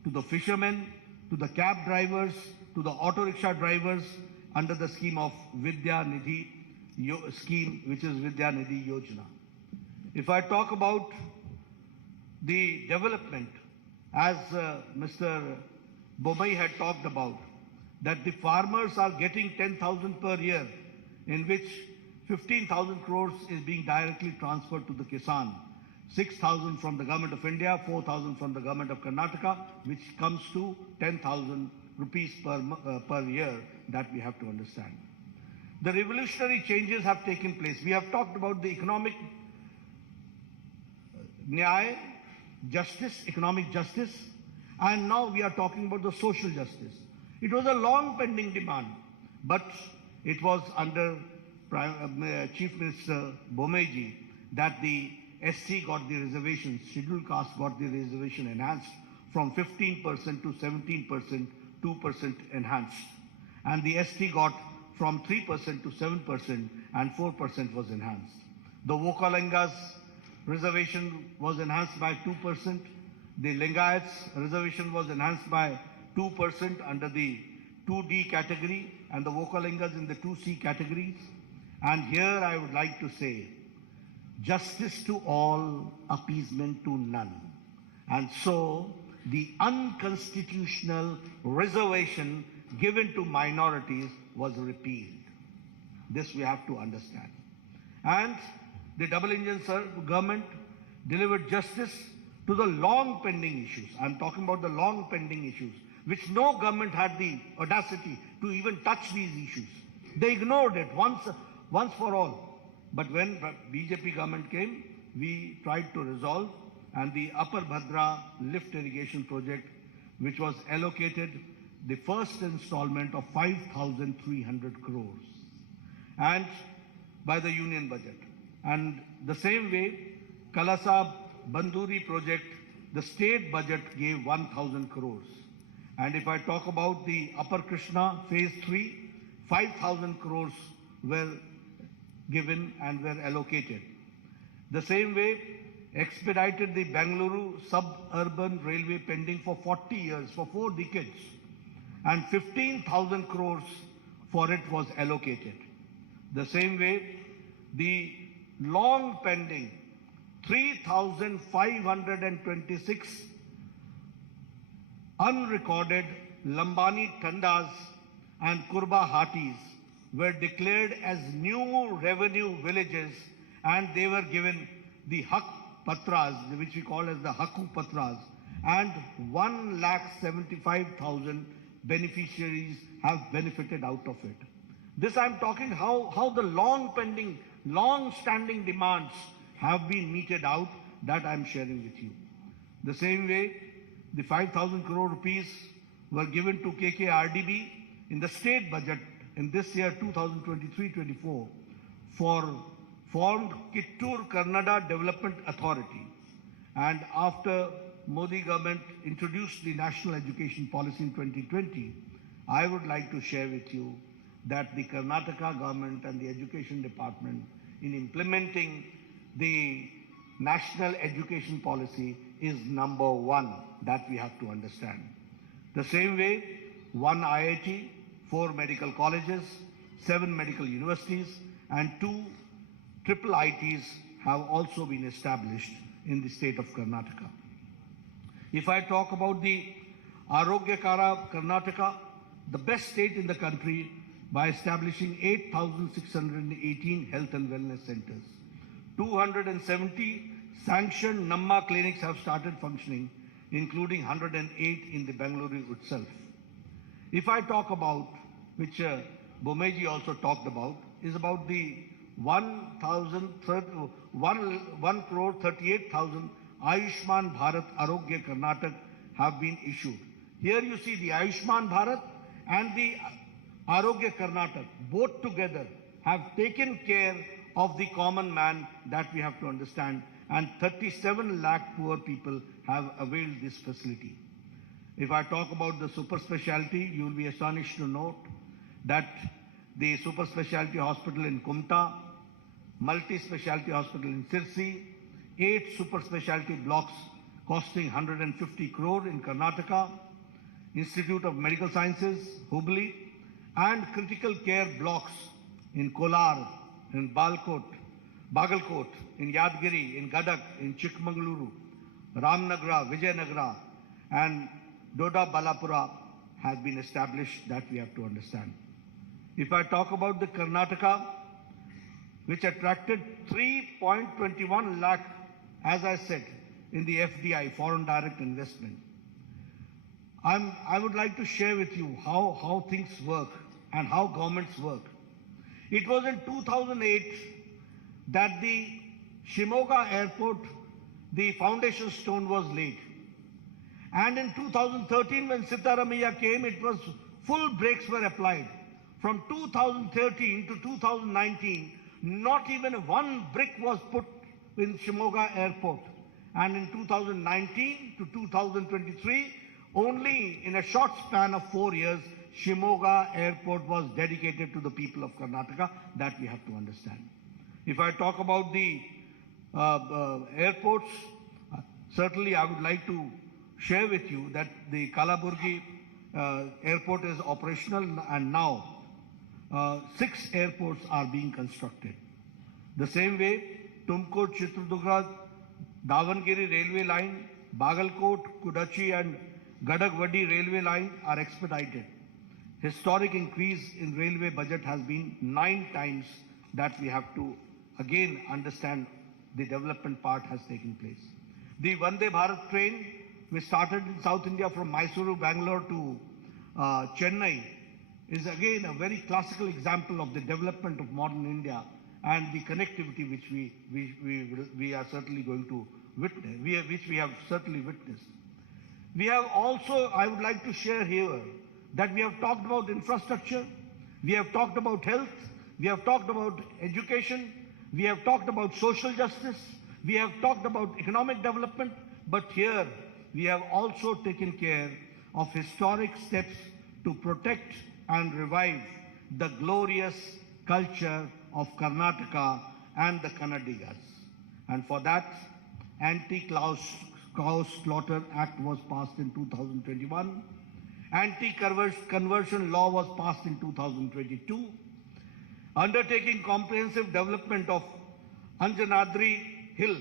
to the fishermen, to the cab drivers, to the auto rickshaw drivers under the scheme of Vidya Nidhi scheme, which is Vidya Nidhi Yojana. If I talk about the development, as Mr. Bombay had talked about, that the farmers are getting 10,000 per year, in which 15,000 crores is being directly transferred to the Kisan, 6,000 from the Government of India, 4,000 from the Government of Karnataka, which comes to 10,000 rupees per year, that we have to understand. The revolutionary changes have taken place. We have talked about the economic nyaya, justice, economic justice, and now we are talking about the social justice. It was a long pending demand, but it was under Chief Minister Bomeji that the SC got the reservation, scheduled caste got the reservation enhanced from 15% to 17%, 2% enhanced. And the ST got from 3% to 7% and 4% was enhanced. The Vokalingas reservation was enhanced by 2%. The Lingayats reservation was enhanced by 2% under the 2D category and the Vokalingas in the 2C categories. And here I would like to say, justice to all, appeasement to none. And so the unconstitutional reservation given to minorities was repealed. This we have to understand. And the double engine government delivered justice to the long pending issues. I'm talking about the long pending issues, which no government had the audacity to even touch these issues. They ignored it once for all. But when BJP government came, we tried to resolve, and the Upper Bhadra lift irrigation project, which was allocated the first installment of 5,300 crores and by the union budget. And the same way, Kalasa Banduri project, the state budget gave 1,000 crores. And if I talk about the Upper Krishna phase 3, 5,000 crores were given and were allocated. The same way, expedited the Bengaluru suburban railway pending for 40 years, for 4 decades, and 15,000 crores for it was allocated. The same way, the long pending 3,526 unrecorded Lambani Tandas and Kurba Hatis were declared as new revenue villages, and they were given the Hak Patras, which we call as the Haku Patras, and 1,75,000 beneficiaries have benefited out of it. This I'm talking how the long pending, long standing demands have been meted out, that I'm sharing with you. The same way, the 5,000 crore rupees were given to KKRDB in the state budget in this year 2023-24 for formed Kittur Kannada Development Authority. And after Modi government introduced the national education policy in 2020, I would like to share with you that the Karnataka government and the education department, in implementing the national education policy, is number 1, that we have to understand. The same way, 1 IIT, 4 medical colleges, 7 medical universities, and 2 triple ITs have also been established in the state of Karnataka. If I talk about the Arogyakara Karnataka, the best state in the country, by establishing 8,618 health and wellness centers. 270 sanctioned Namma clinics have started functioning, including 108 in the Bengaluru itself. If I talk about, which Bomeji also talked about, is about the 1,38,000 Ayushman Bharat Arogya Karnataka have been issued. Here you see the Ayushman Bharat and the Arogya Karnataka, both together have taken care of the common man, that we have to understand, and 37 lakh poor people have availed this facility. If I talk about the super specialty, you will be astonished to note that the super specialty hospital in Kumta, multi-specialty hospital in Sirsi, 8 super specialty blocks costing 150 crore in Karnataka, Institute of Medical Sciences, Hubli, and critical care blocks in Kolar, in Bagalkot, in Yadgiri, in Gadak, in Chikmagaluru, Ramnagra, Vijayanagara, and Doda Balapura has been established. That we have to understand. If I talk about the Karnataka, which attracted 3.21 lakh, as I said, in the FDI, foreign direct investment. I would like to share with you how things work and how governments work. It was in 2008 that the Shimoga airport, the foundation stone was laid. And in 2013, when Sitaramaiah came, it was full brakes were applied. From 2013 to 2019, not even one brick was put in Shimoga airport. And in 2019 to 2023, only in a short span of 4 years, Shimoga airport was dedicated to the people of Karnataka. That we have to understand. If I talk about the airports, certainly I would like to share with you that the Kalaburgi airport is operational, and now 6 airports are being constructed. The same way, Tumkur, Chitradurga, Davangere railway line, Bagalkot, Kudachi and Gadagwadi railway line are expedited. Historic increase in railway budget has been 9 times. That we have to again understand the development part has taken place. The Vande Bharat train, which started in South India from Mysuru, Bangalore to Chennai, is again a very classical example of the development of modern India and the connectivity which we are certainly going to witness, which we have certainly witnessed. We have also, I would like to share here, that we have talked about infrastructure, we have talked about health, we have talked about education, we have talked about social justice, we have talked about economic development, but here we have also taken care of historic steps to protect and revive the glorious culture of Karnataka and the Kannadigas. And for that, Anti-Cow Slaughter Act was passed in 2021. Anti-conversion law was passed in 2022. Undertaking comprehensive development of Anjanadri Hill,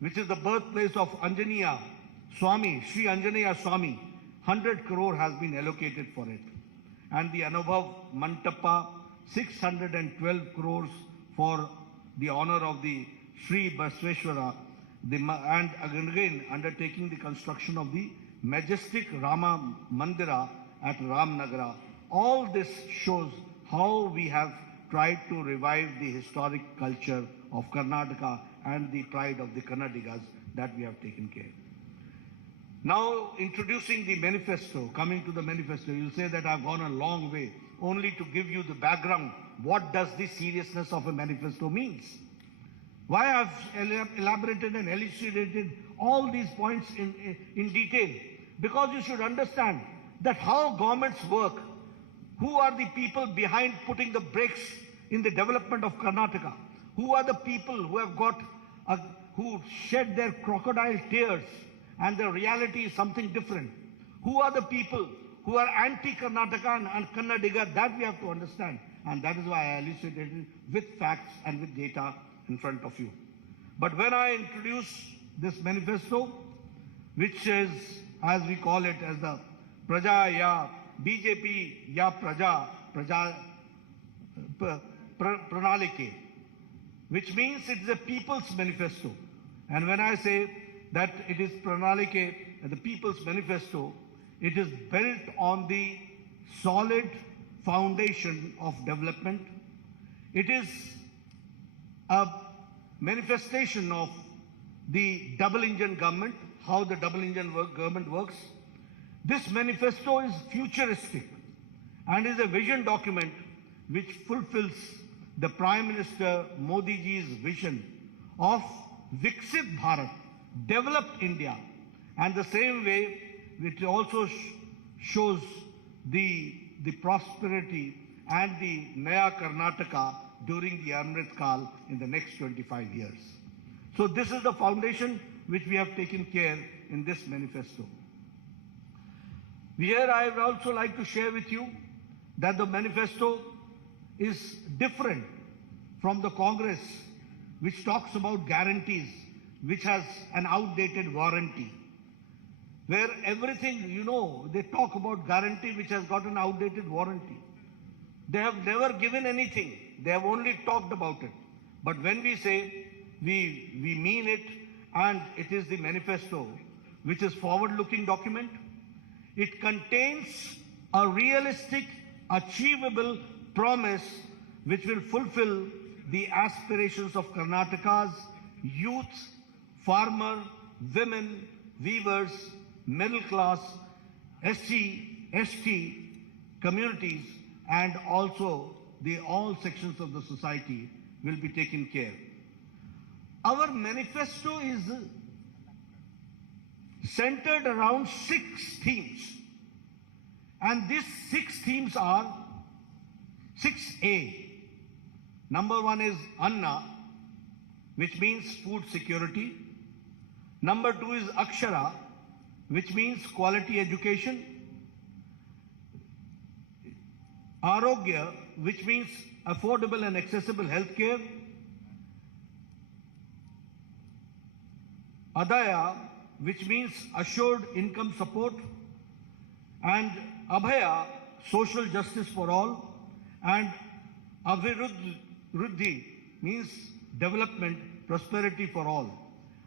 which is the birthplace of Anjaneya Swami, Shri Anjaneya Swami, 100 crore has been allocated for it. And the Anubhav Mantapa, 612 crores for the honor of the Shri Basveshwara, and again undertaking the construction of the majestic Rama Mandira at Ramnagara. All this shows how we have tried to revive the historic culture of Karnataka and the pride of the Kannadigas. That we have taken care. Now, introducing the manifesto, coming to the manifesto, you'll say that I've gone a long way only to give you the background. What does the seriousness of a manifesto means? Why I've elaborated and elucidated all these points in detail? Because you should understand that how governments work, who are the people behind putting the brakes in the development of Karnataka, who are the people who have who shed their crocodile tears and the reality is something different. Who are the people who are anti-Karnataka and Kannadiga? That we have to understand. And that is why I elucidated with facts and with data in front of you. But when I introduce this manifesto, which is, as we call it, as the Praja Ya BJP Ya Praja Pranalike, which means it is a people's manifesto. And when I say that it is Pranalike, the people's manifesto, it is built on the solid foundation of development. It is a manifestation of the double-engine government, how the double-engine government works. This manifesto is futuristic and is a vision document which fulfills the Prime Minister Modi ji's vision of Viksit Bharat, developed India. And the same way, which also shows the prosperity and the Naya Karnataka during the Amrit Kal in the next 25 years. So this is the foundation which we have taken care in this manifesto. Here I would also like to share with you that the manifesto is different from the Congress, which talks about guarantees, which has an outdated warranty. Where everything, they talk about guarantee which has got an outdated warranty. They have never given anything. They have only talked about it. But when we say we mean it, and it is the manifesto, which is forward-looking document, it contains a realistic, achievable promise which will fulfill the aspirations of Karnataka's youth, farmer, women, weavers, middle class, SC, ST communities, and also all sections of the society will be taken care. Our manifesto is centered around 6 themes. And these 6 themes are 6A. Number 1 is Anna, which means food security. Number 2 is Akshara, which means quality education. Arogya, which means affordable and accessible health care. Adaya, which means assured income support. And Abhaya, social justice for all. And Aviruddhi means development, prosperity for all.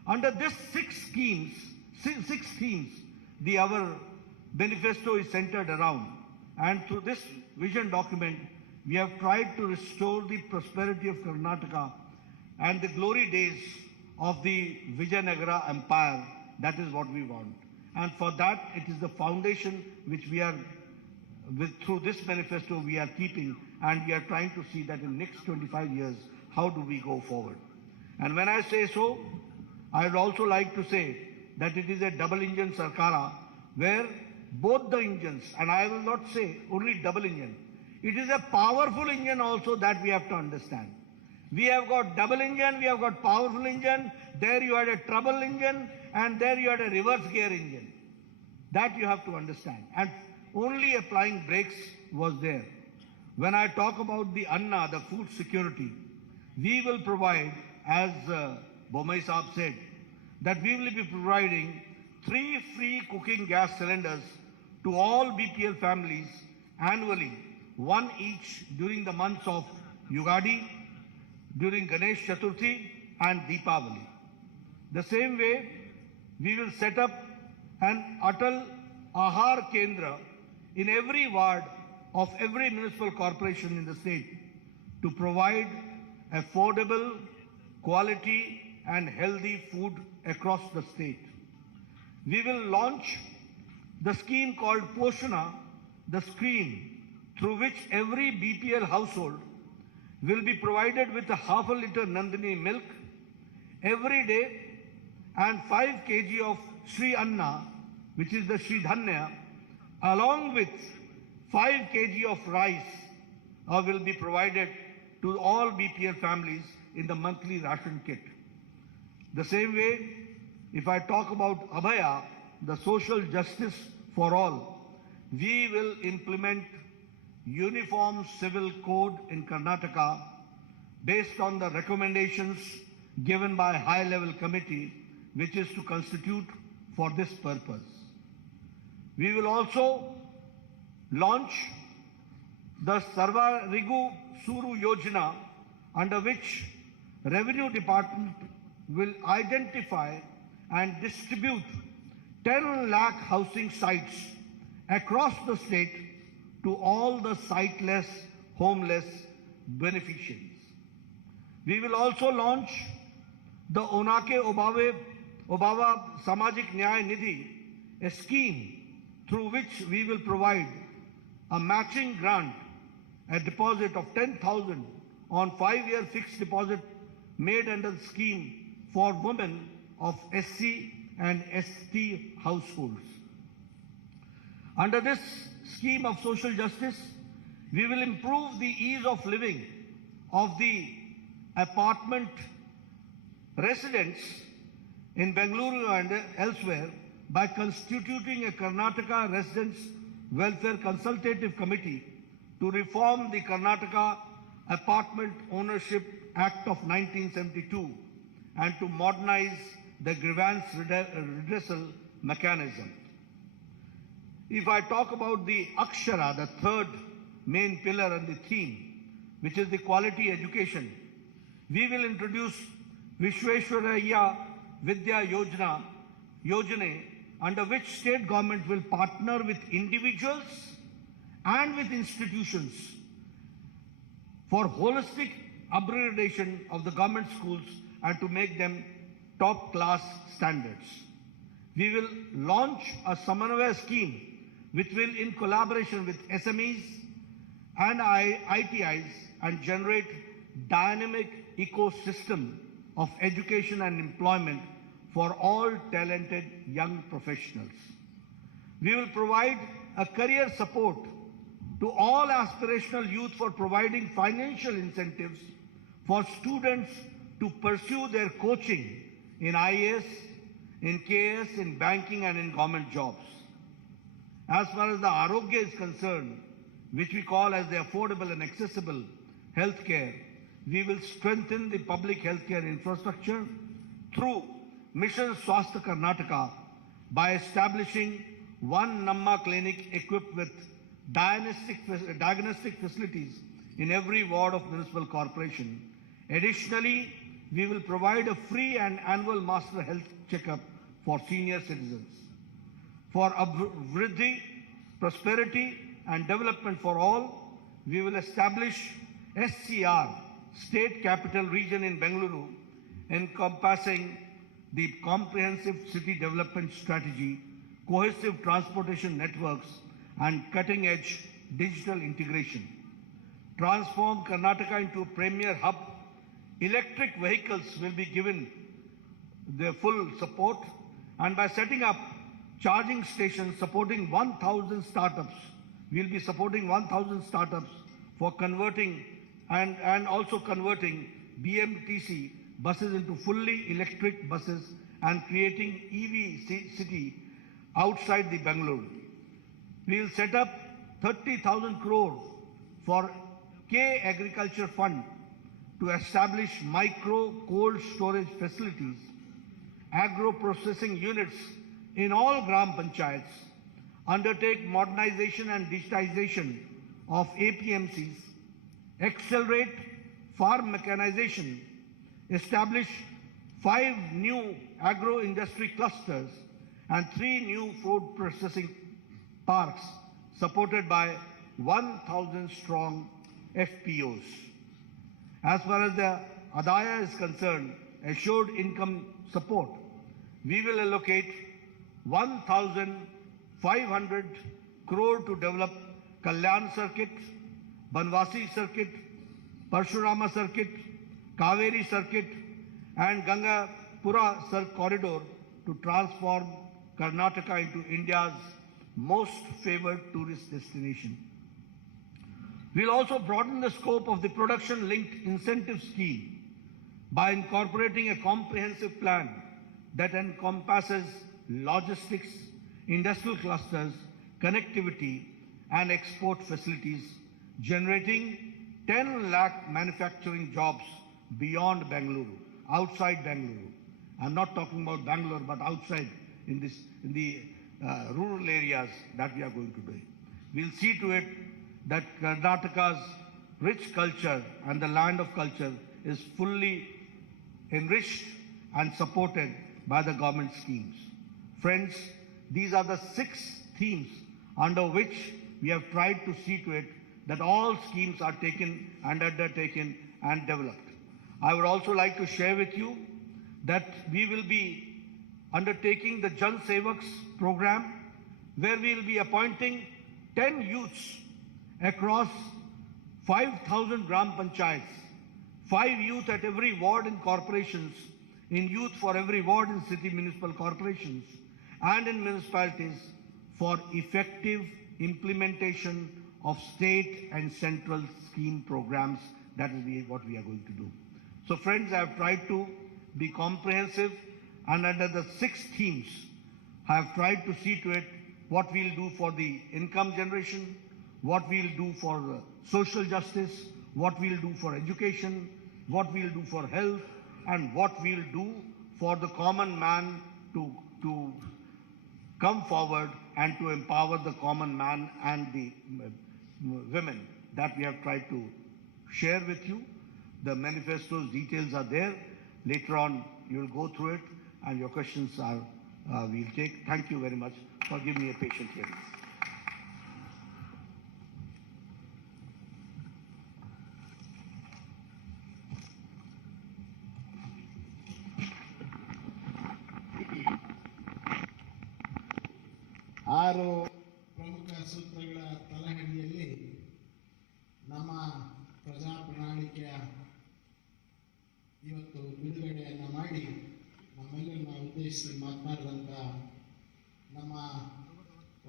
Under this 6 themes, our manifesto is centered around. And through this vision document, we have tried to restore the prosperity of Karnataka and the glory days of the Vijayanagara Empire. That is what we want. And for that, it is the foundation which we are, through this manifesto, we are keeping, and we are trying to see that in next 25 years, how do we go forward. And when I say so, I would also like to say that it is a double engine Sarkara, where both the engines, and I will not say only double engine, it is a powerful engine also that we have to understand. We have got double engine, we have got powerful engine, there you had a trouble engine, and there you had a reverse gear engine. That you have to understand. And only applying brakes was there. When I talk about the Anna, the food security, we will provide, as Bomai Saab said, that we will be providing 3 free cooking gas cylinders to all BPL families annually, 1 each during the months of Yugadi, during Ganesh Chaturthi and Deepavali. The same way, we will set up an Atal Ahar Kendra in every ward of every municipal corporation in the state to provide affordable, quality and healthy food across the state. We will launch the scheme called Poshana, the scheme through which every BPL household will be provided with a half a liter Nandini milk every day and 5 kg of Shri Anna, which is the Shri Dhanya, along with 5 kg of rice will be provided to all BPL families in the monthly ration kit. The same way, if I talk about Abhaya, the social justice for all, we will implement uniform civil code in Karnataka based on the recommendations given by a high-level committee which is to constitute for this purpose. We will also launch the Sarva Rigu Suru Yojana, under which Revenue Department will identify and distribute 10 lakh housing sites across the state to all the siteless, homeless beneficiaries. We will also launch the Onake Obava Samajik Nyaya Nidhi, a scheme through which we will provide a matching grant, a deposit of 10,000 on 5-year fixed deposit made under the scheme for women of SC and ST households. Under this scheme of social justice, we will improve the ease of living of the apartment residents in Bengaluru and elsewhere by constituting a Karnataka Residents Welfare Consultative Committee to reform the Karnataka Apartment Ownership Act of 1972 and to modernize the grievance redressal mechanism. If I talk about the Akshara, the third main pillar and the theme, which is the quality education, we will introduce Vishweshwaraya Vidya Yojana, under which state government will partner with individuals and with institutions for holistic upgradation of the government schools and to make them top class standards. We will launch a Samanvaya scheme which will, in collaboration with SMEs and ITIs, and generate dynamic ecosystem of education and employment for all talented young professionals. We will provide a career support to all aspirational youth for providing financial incentives for students to pursue their coaching in IAS, in KS, in banking and in government jobs. As far as the Arogya is concerned, which we call as the affordable and accessible healthcare, we will strengthen the public healthcare infrastructure through Mission Swasthya Karnataka by establishing one Namma clinic equipped with diagnostic facilities in every ward of municipal corporation. Additionally, we will provide a free and annual master health checkup for senior citizens. For Vriddhi, prosperity and development for all, we will establish SCR, State Capital Region in Bengaluru, encompassing the comprehensive city development strategy, cohesive transportation networks, and cutting-edge digital integration. Transform Karnataka into a premier hub. Electric vehicles will be given their full support, and by setting up charging stations supporting 1,000 startups, we will be supporting 1,000 startups for converting and also converting BMTC buses into fully electric buses and creating EV city outside the Bengaluru. We will set up 30,000 crore for K Agriculture Fund to establish micro cold storage facilities, agro processing units in all Gram Panchayats, undertake modernization and digitization of APMCs, accelerate farm mechanization, establish 5 new agro-industry clusters and 3 new food processing parks supported by 1,000 strong FPOs. As far as the Adaya is concerned, assured income support, we will allocate 1,500 crore to develop Kalyan Circuit, Banwasi Circuit, Parshurama Circuit, Kaveri Circuit, and Gangapura Corridor to transform Karnataka into India's most favored tourist destination. We'll also broaden the scope of the production-linked incentive scheme by incorporating a comprehensive plan that encompasses logistics, industrial clusters, connectivity, and export facilities, generating 10 lakh manufacturing jobs beyond Bengaluru, outside Bengaluru. I'm not talking about Bangalore, but outside in the rural areas that we are going to do. We'll see to it that Karnataka's rich culture and the land of culture is fully enriched and supported by the government schemes. Friends, these are the 6 themes under which we have tried to see to it that all schemes are taken and undertaken and developed. I would also like to share with you that we will be undertaking the Jan Sevaks program, where we will be appointing 10 youths across 5,000 Gram Panchayats, 5 youth at every ward in corporations, in youth for every ward in city municipal corporations, and in municipalities, for effective implementation of state and central scheme programs. That is what we are going to do. So friends, I have tried to be comprehensive, and under the 6 themes, I have tried to see to it what we'll do for the income generation, what we'll do for social justice, what we'll do for education, what we'll do for health, and what we'll do for the common man to come forward and to empower the common man and the women. That we have tried to share with you. The manifesto's details are there. Later on, you will go through it, and your questions are we'll take. Thank you very much for giving me a patient hearing. ಆರು ಪ್ರಮುಖ ಸೂತ್ರಗಳ ತಲಹದಿಯಲ್ಲಿ ನಮ್ಮ ಪ್ರಜಾ ಪ್ರಣಾಳಿಕೆಯ ಇವತ್ತು ಬಿಡುಗಡೆಯನ್ನು ಮಾಡಿ ನಮ್ಮೆಲ್ಲರನ್ನ ಉದ್ದೇಶಿಸಿ ಮಾತನಾಡಿದಂಥ ನಮ್ಮ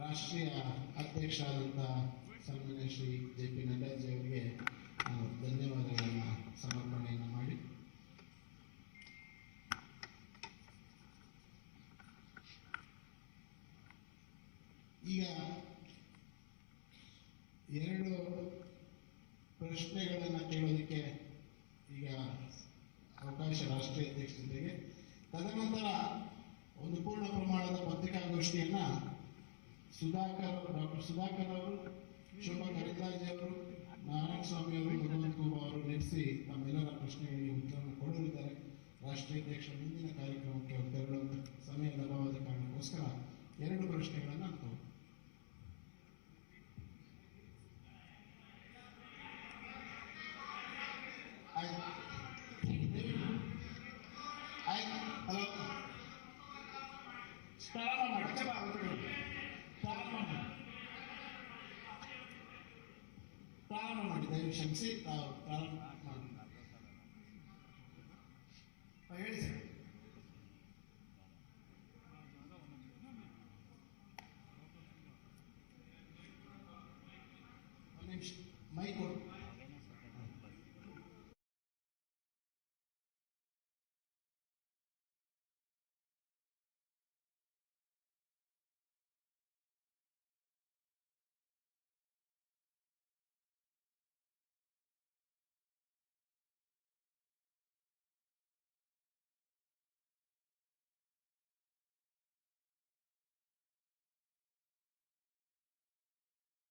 ರಾಷ್ಟ್ರೀಯ ಅಧ್ಯಕ್ಷರಾದಂಥ ಸನ್ಮಾನ್ಯ ಶ್ರೀ JP ನಡ್ಡಾಜಿ ಅವರಿಗೆ ನಾನು ಧನ್ಯವಾದಗಳನ್ನು ಸಮರ್ಪಣೆಯನ್ನು ಮಾಡಿ ಈಗ 2 ಪ್ರಶ್ನೆಗಳನ್ನು ಕೇಳೋದಕ್ಕೆ ಈಗ ಅವಕಾಶ ರಾಷ್ಟ್ರೀಯ ಅಧ್ಯಕ್ಷತೆಗೆ, ತದನಂತರ ಒಂದು ಪೂರ್ಣ ಪ್ರಮಾಣದ ಪತ್ರಿಕಾಗೋಷ್ಠಿಯನ್ನು ಡಾಕ್ಟರ್ ಸುಧಾಕರ್ ಅವರು, ಶೋಭಾ ಕರಂದ್ಲಾಜೆ ಅವರು, ನಾರಾಯಣ ಸ್ವಾಮಿ ಅವರು, ಭಗವಂತ ಖೂಬಾ ಅವರು ನಡೆಸಿ ತಮ್ಮೆಲ್ಲರ ಪ್ರಶ್ನೆಗಳಿಗೆ ಉತ್ತರವನ್ನು ಕೊಡಲಿದ್ದಾರೆ. ರಾಷ್ಟ್ರೀಯ ಅಧ್ಯಕ್ಷರ ಮುಂದಿನ ಕಾರ್ಯಕ್ರಮಕ್ಕೆ ಅವರು ತೆರಳುವಂಥ ಸಮಯದ ಅಭಾವದ ಕಾರಣಕ್ಕೋಸ್ಕರ 2 ಪ್ರಶ್ನೆಗಳನ್ನು ನಾನು ಪ್ರಾರಂಭ ಮಾಡಿ ದಯವಿಟ್ಟು ಕ್ಷಮಿಸಿ.